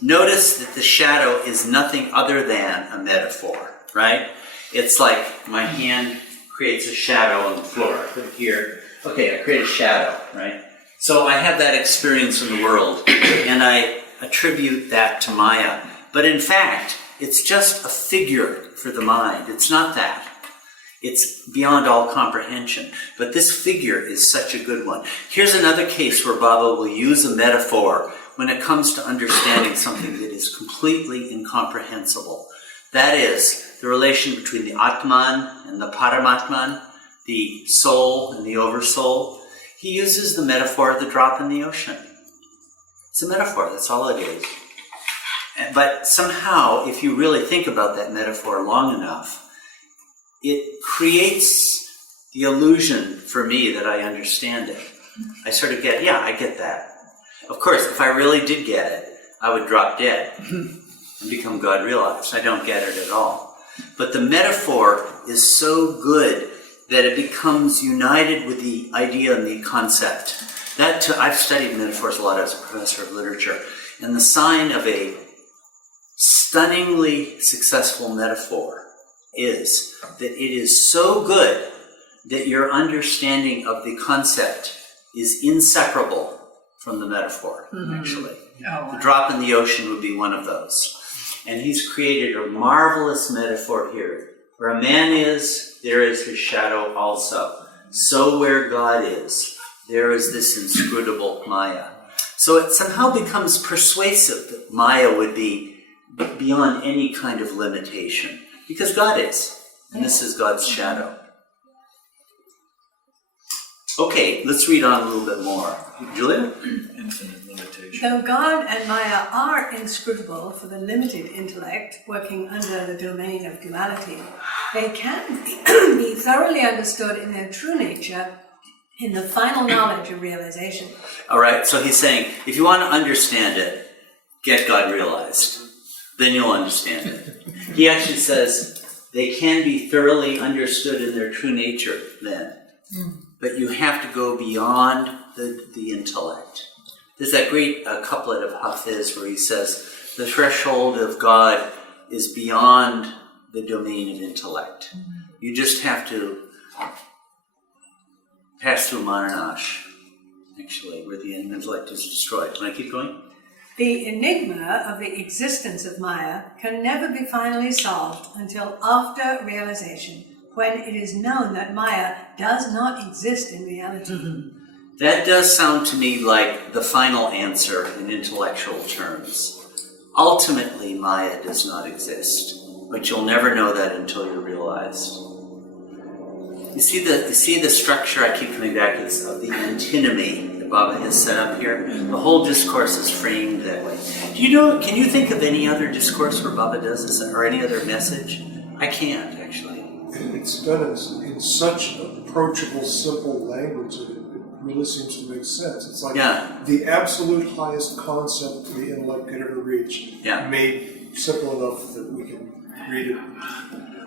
Notice that the shadow is nothing other than a metaphor, right? It's like my hand creates a shadow on the floor. I put it here. Okay, I create a shadow, right? So I have that experience in the world, and I attribute that to Maya. But in fact, it's just a figure for the mind. It's not that. It's beyond all comprehension. But this figure is such a good one. Here's another case where Baba will use a metaphor when it comes to understanding something that is completely incomprehensible. That is, the relation between the Atman and the Paramatman, the soul and the oversoul. He uses the metaphor of the drop in the ocean. It's a metaphor, that's all it is. But somehow, if you really think about that metaphor long enough, it creates the illusion for me that I understand it. I sort of get, yeah, I get that. Of course, if I really did get it, I would drop dead and become God realized. I don't get it at all. But the metaphor is so good that it becomes united with the idea and the concept. That too, I've studied metaphors a lot as a professor of literature, and the sign of a stunningly successful metaphor is that it is so good that your understanding of the concept is inseparable from the metaphor, actually. The drop in the ocean would be one of those. And he's created a marvelous metaphor here. Where a man is, there is his shadow also. So where God is, there is this inscrutable Maya. So it somehow becomes persuasive that Maya would be beyond any kind of limitation. Because God is. And this is God's shadow. Okay, let's read on a little bit more. Julia? Infinite limitation. Though God and Maya are inscrutable for the limited intellect working under the domain of duality, they can be thoroughly understood in their true nature in the final knowledge of realization. All right, so he's saying, if you want to understand it, get God realized. Then you'll understand it. He actually says they can be thoroughly understood in their true nature then. But you have to go beyond the intellect. There's that great couplet of Hafiz where he says, the threshold of God is beyond the domain of intellect. You just have to pass through Maranash, actually, where the intellect is destroyed. Can I keep going? The enigma of the existence of Maya can never be finally solved until after realization, when it is known that Maya does not exist in reality. That does sound to me like the final answer in intellectual terms. Ultimately, Maya does not exist, but you'll never know that until you're realized. You see the structure I keep coming back to of the antinomy that Baba has set up here? The whole discourse is framed that way. Can you think of any other discourse where Baba does this, or any other message? I can't, actually. It's done in such approachable, simple language that it really seems to make sense. It's like the absolute highest concept the intellect could ever reach, made simple enough that we can read it.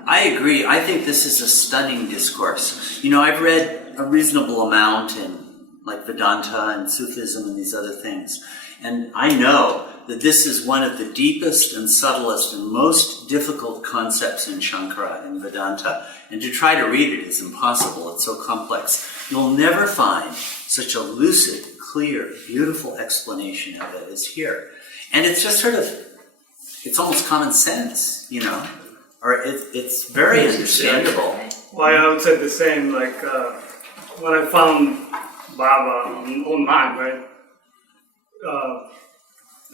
I agree. I think this is a stunning discourse. I've read a reasonable amount in like Vedanta and Sufism and these other things. And I know that this is one of the deepest and subtlest and most difficult concepts in Shankara and Vedanta. And to try to read it is impossible. It's so complex. You'll never find such a lucid, clear, beautiful explanation of it as here. And it's just it's almost common sense, or it's very understandable. Well, I would say the same, like when I found Baba online, right?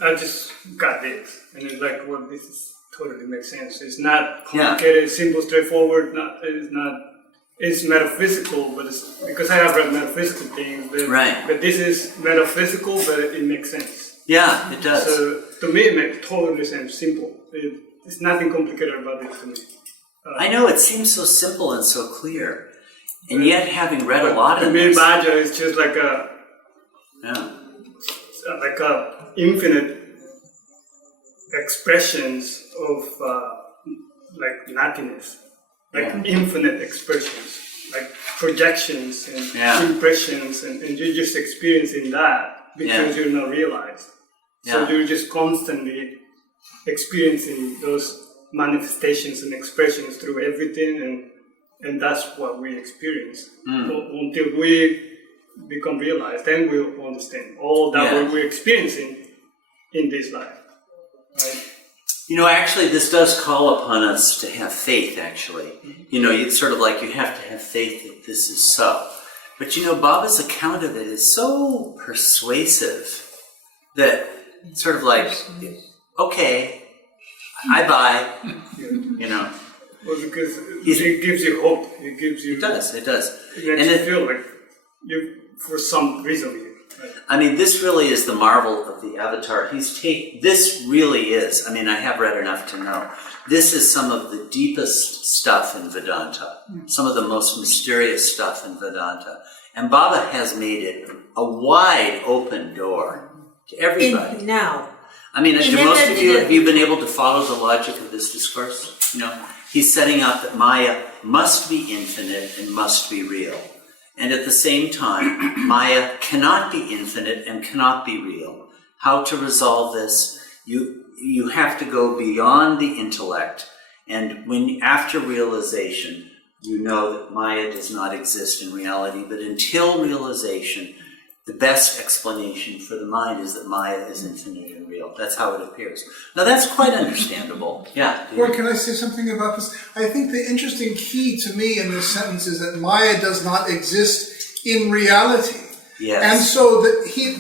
I just got this, and it's like, well, this totally makes sense. It's not complicated, it's simple, straightforward. It's metaphysical, but it's because I have read metaphysical things. But this is metaphysical, but it makes sense. Yeah, it does. So to me, it makes totally sense. Simple. It's nothing complicated about it to me. I know it seems so simple and so clear, and yet having read a lot of this, this, Bhaja is just like a infinite expressions of like nothingness, like infinite expressions, like projections and impressions, and you're just experiencing that because you're not realized. So you're just constantly experiencing those manifestations and expressions through everything, and that's what we experience until we become realized. Then we'll understand all that we're experiencing in this life. Right? Actually, this does call upon us to have faith, actually. It's sort of like you have to have faith that this is so. But Baba's account of it is so persuasive that it's sort of like, okay, I buy, Well, because it gives you hope. It gives you... It does. It makes you feel like you, for some reason. Right? I mean, this really is the marvel of the Avatar. This really is, I have read enough to know, this is some of the deepest stuff in Vedanta, some of the most mysterious stuff in Vedanta. And Baba has made it a wide open door to everybody. Now. To most of you, have you been able to follow the logic of this discourse? He's setting up that Maya must be infinite and must be real. And at the same time, Maya cannot be infinite and cannot be real. How to resolve this? You have to go beyond the intellect, and after realization, you know that Maya does not exist in reality, but until realization, the best explanation for the mind is that Maya is infinite and real. That's how it appears. Now that's quite understandable. Yeah. Or can I say something about this? I think the interesting key to me in this sentence is that Maya does not exist in reality. Yes. And so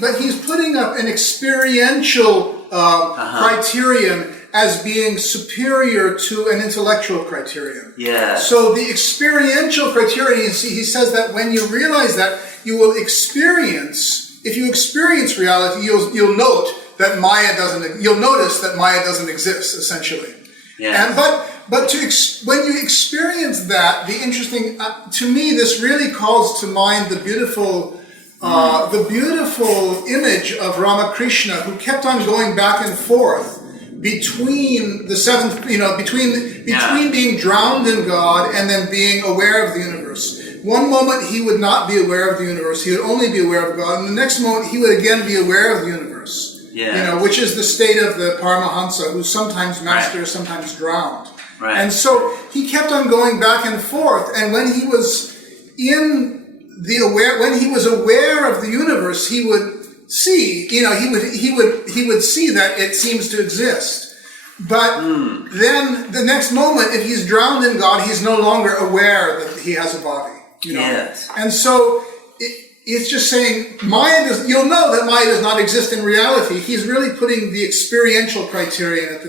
but he's putting up an experiential criterion as being superior to an intellectual criterion. Yeah. So the experiential criterion, he says that when you realize that, you will experience, if you experience reality, you'll note that Maya you'll notice that Maya doesn't exist, essentially. Yeah. And but when you experience that, the interesting, to me, this really calls to mind the beautiful image of Ramakrishna, who kept on going back and forth between the seventh, between being drowned in God and then being aware of the universe. One moment he would not be aware of the universe; he would only be aware of God. And the next moment he would again be aware of the universe. Yeah. Which is the state of the Paramahansa, who's sometimes master, sometimes drowned. Right. And so he kept on going back and forth. And when he was when he was aware of the universe, he would see, he would see that it seems to exist. But then the next moment, if he's drowned in God, he's no longer aware that he has a body. Yes. And so it's just saying you'll know that Maya does not exist in reality. He's really putting the experiential criterion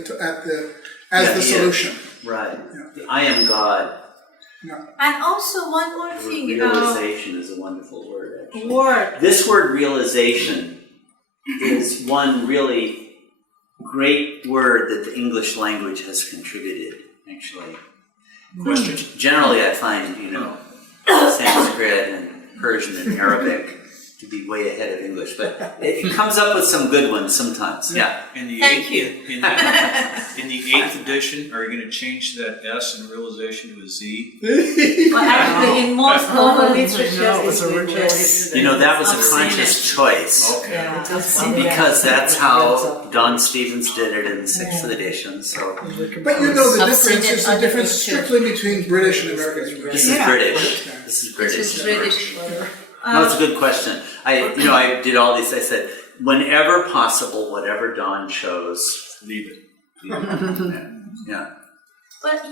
as the solution. Right. Yeah. I am God. Yeah. And also one more thing. Realization is a wonderful word. Actually. This word realization is one really great word that the English language has contributed, actually. Generally, I find, Sanskrit and Persian and Arabic to be way ahead of English, but it comes up with some good ones sometimes. Yeah. Thank you. In the 8th edition, are you going to change that S in realization to a Z? Well, actually, in most global literature, it's with this. That was a conscious choice. Okay. Yeah. Because that's how Don Stevens did it in the 6th edition. So But the difference is the difference strictly between British and American. this is British. This is British. This is British. No, it's a good question. I did all these. I said, whenever possible, whatever Don chose, leave it. Yeah. But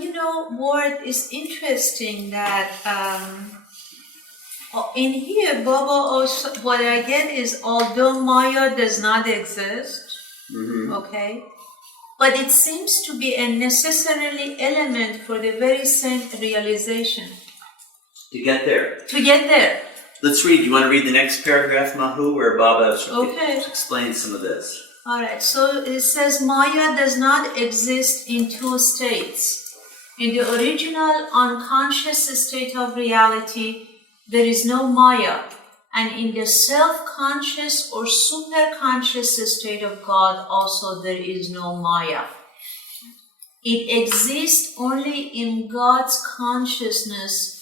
Ward, is interesting that in here, Baba also, what I get is, although Maya does not exist, okay, but it seems to be a necessarily element for the very same realization. To get there. To get there. Let's read. You want to read the next paragraph, Mahu, where Baba Okay. explains some of this? All right, so it says Maya does not exist in two states. In the original unconscious state of reality, there is no Maya, and in the self-conscious or super-conscious state of God, also there is no Maya. It exists only in God's consciousness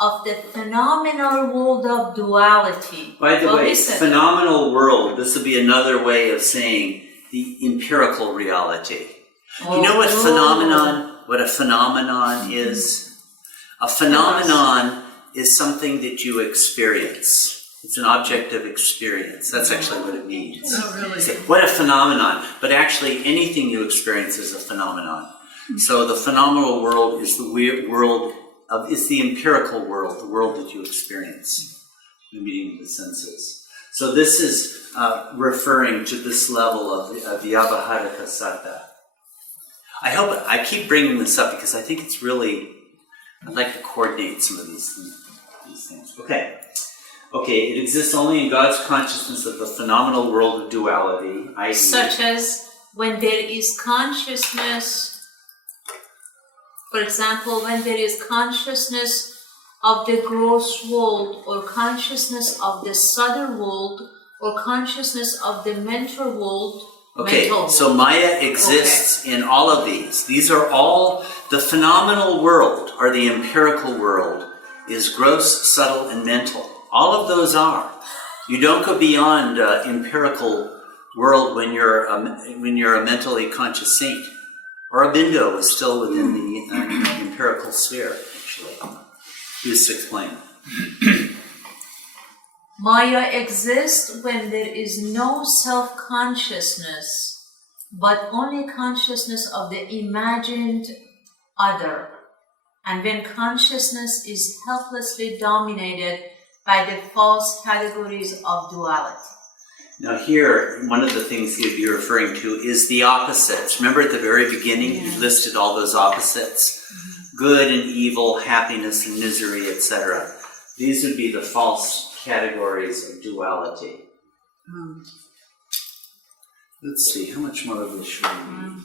of the phenomenal world of duality. By the way, phenomenal world, this would be another way of saying the empirical reality. You know what a phenomenon is? A phenomenon is something that you experience. It's an object of experience. That's actually what it means. Oh, really? So, what a phenomenon. But actually, anything you experience is a phenomenon. So the phenomenal world is the world it's the empirical world, the world that you experience, the meeting of the senses. So this is referring to this level of Vyavaharika Satta. I keep bringing this up because I think it's really, I'd like to coordinate some of these things. Okay, it exists only in God's consciousness of the phenomenal world of duality, i.e. Such as when there is consciousness. For example, when there is consciousness of the gross world, or consciousness of the subtle world, or consciousness of the mental world. Okay, so Maya exists in all of these. These are all, the phenomenal world, or the empirical world, is gross, subtle, and mental. All of those are. You don't go beyond empirical world when you're a mentally conscious saint. Or a bingo is still within the empirical sphere, actually. Just explain. Maya exists when there is no self-consciousness, but only consciousness of the imagined other. And when consciousness is helplessly dominated by the false categories of duality. Now here, one of the things he'd be referring to is the opposites. Remember at the very beginning, he listed all those opposites? Good and evil, happiness and misery, etc. These would be the false categories of duality. Let's see, how much more of this should we need?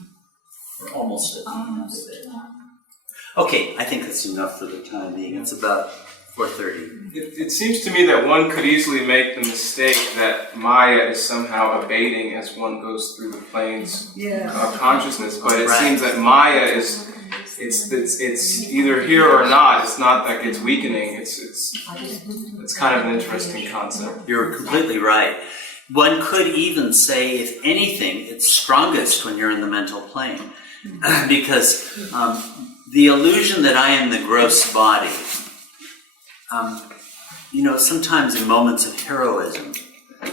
We're almost at the end of it. Okay, I think that's enough for the time being. It's about 4:30. It seems to me that one could easily make the mistake that Maya is somehow abating as one goes through the planes of consciousness, but it seems that Maya is it's either here or not. It's not like it's weakening. It's kind of an interesting concept. You're completely right. One could even say, if anything, it's strongest when you're in the mental plane, because the illusion that I am the gross body. Sometimes in moments of heroism,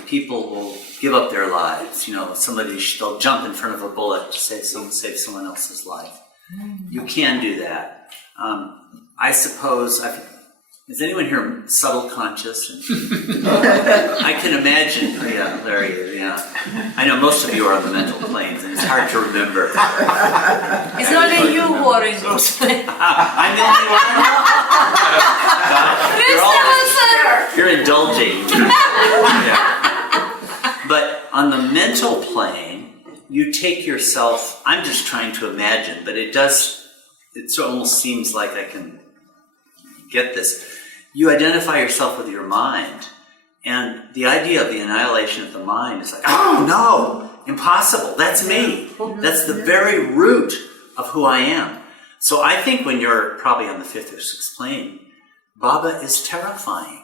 people will give up their lives. They'll jump in front of a bullet to save someone else's life. You can do that. I suppose, is anyone here subtle conscious? I can imagine, Larry, I know most of you are on the mental planes, and it's hard to remember. It's only you who are in gross. I'm the only one. You're indulging. But on the mental plane, you take yourself, I'm just trying to imagine, but it almost seems like I can get this. You identify yourself with your mind, and the idea of the annihilation of the mind is like, oh no, impossible, that's me. That's the very root of who I am. So I think when you're probably on the 5th or 6th plane, Baba is terrifying.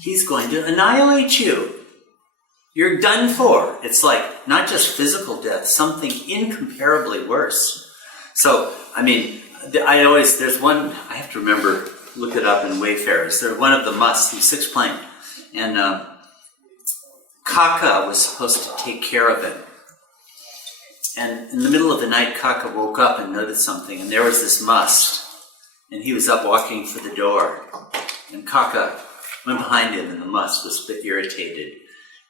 He's going to annihilate you. You're done for. It's like not just physical death, something incomparably worse. So, there's one, I have to remember, look it up in Wayfarers. There's one of the musts, he's 6th plane, and Kaka was supposed to take care of him. And in the middle of the night, Kaka woke up and noticed something, and there was this must, and he was up walking for the door, and Kaka went behind him, and the must was a bit irritated.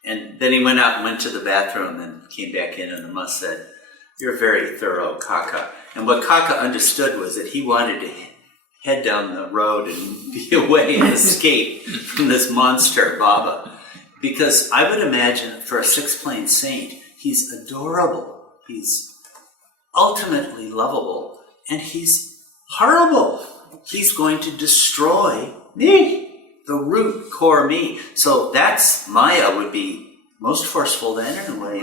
And then he went out and went to the bathroom and came back in, and the must said, "You're very thorough, Kaka." And what Kaka understood was that he wanted to head down the road and be away and escape from this monster, Baba. Because I would imagine for a 6th plane saint, he's adorable, he's ultimately lovable, and he's horrible. He's going to destroy me. The root core me. So that's Maya would be most forceful to enter in a way.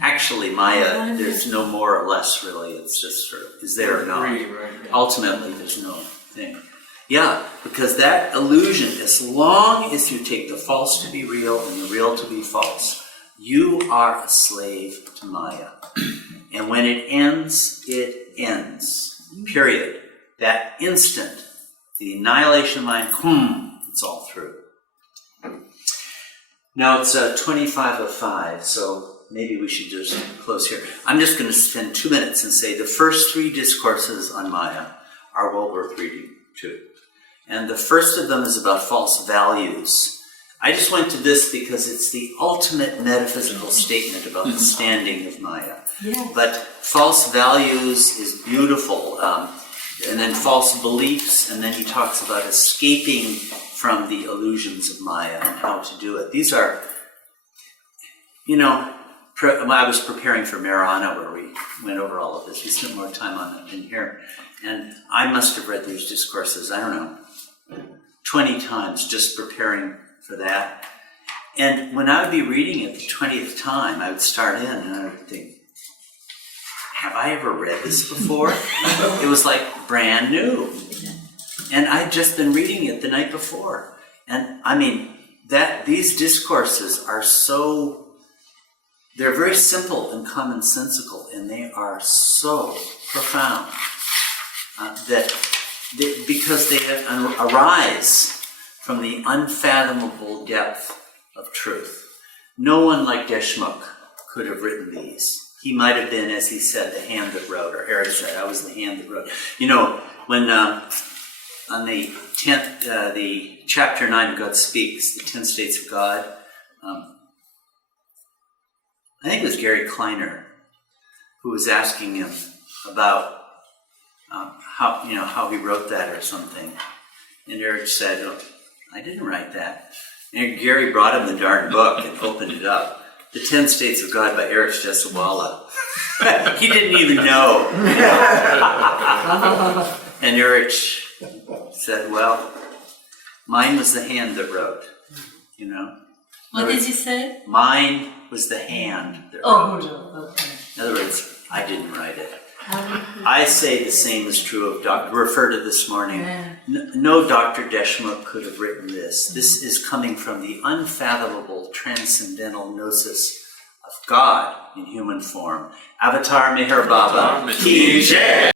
Actually Maya, there's no more or less really. It's just sort of, is there or not? Right. Ultimately, there's no thing. Yeah, because that illusion, as long as you take the false to be real and the real to be false, you are a slave to Maya. And when it ends, period. That instant, the annihilation of mind, it's all through. Now it's 25:05, so maybe we should just close here. I'm just going to spend 2 minutes and say the first 3 discourses on Maya are well worth reading too. And the first of them is about false values. I just went to this because it's the ultimate metaphysical statement about the standing of Maya. Yes. But false values is beautiful. And then false beliefs, and then he talks about escaping from the illusions of Maya and how to do it. These are, I was preparing for Marana where we went over all of this. We spent more time on it in here. And I must have read these discourses, 20 times just preparing for that. And when I would be reading it the 20th time, I would start in and I would think, have I ever read this before? It was like brand new. And I'd just been reading it the night before. And these discourses are they're very simple and commonsensical, and they are so profound because they arise from the unfathomable depth of truth. No one like Deshmukh could have written these. He might have been, as he said, the hand that wrote, or Eric said, I was the hand that wrote. You know, when on the 10th, the chapter 9 of God Speaks, the 10 States of God, I think it was Gary Kleiner who was asking him about how he wrote that or something. And Eric said, oh, I didn't write that. And Gary brought him the darn book and opened it up. The 10 States of God by Eric Jesawala. He didn't even know. And Eric said, well, mine was the hand that wrote, you know. What did you say? Mine was the hand that wrote. Oh, okay. In other words, I didn't write it. I say the same is true of Dr. referred to this morning. Yeah. No Dr. Deshmukh could have written this. This is coming from the unfathomable transcendental gnosis of God in human form. Avatar Meher Baba. Ki Jai.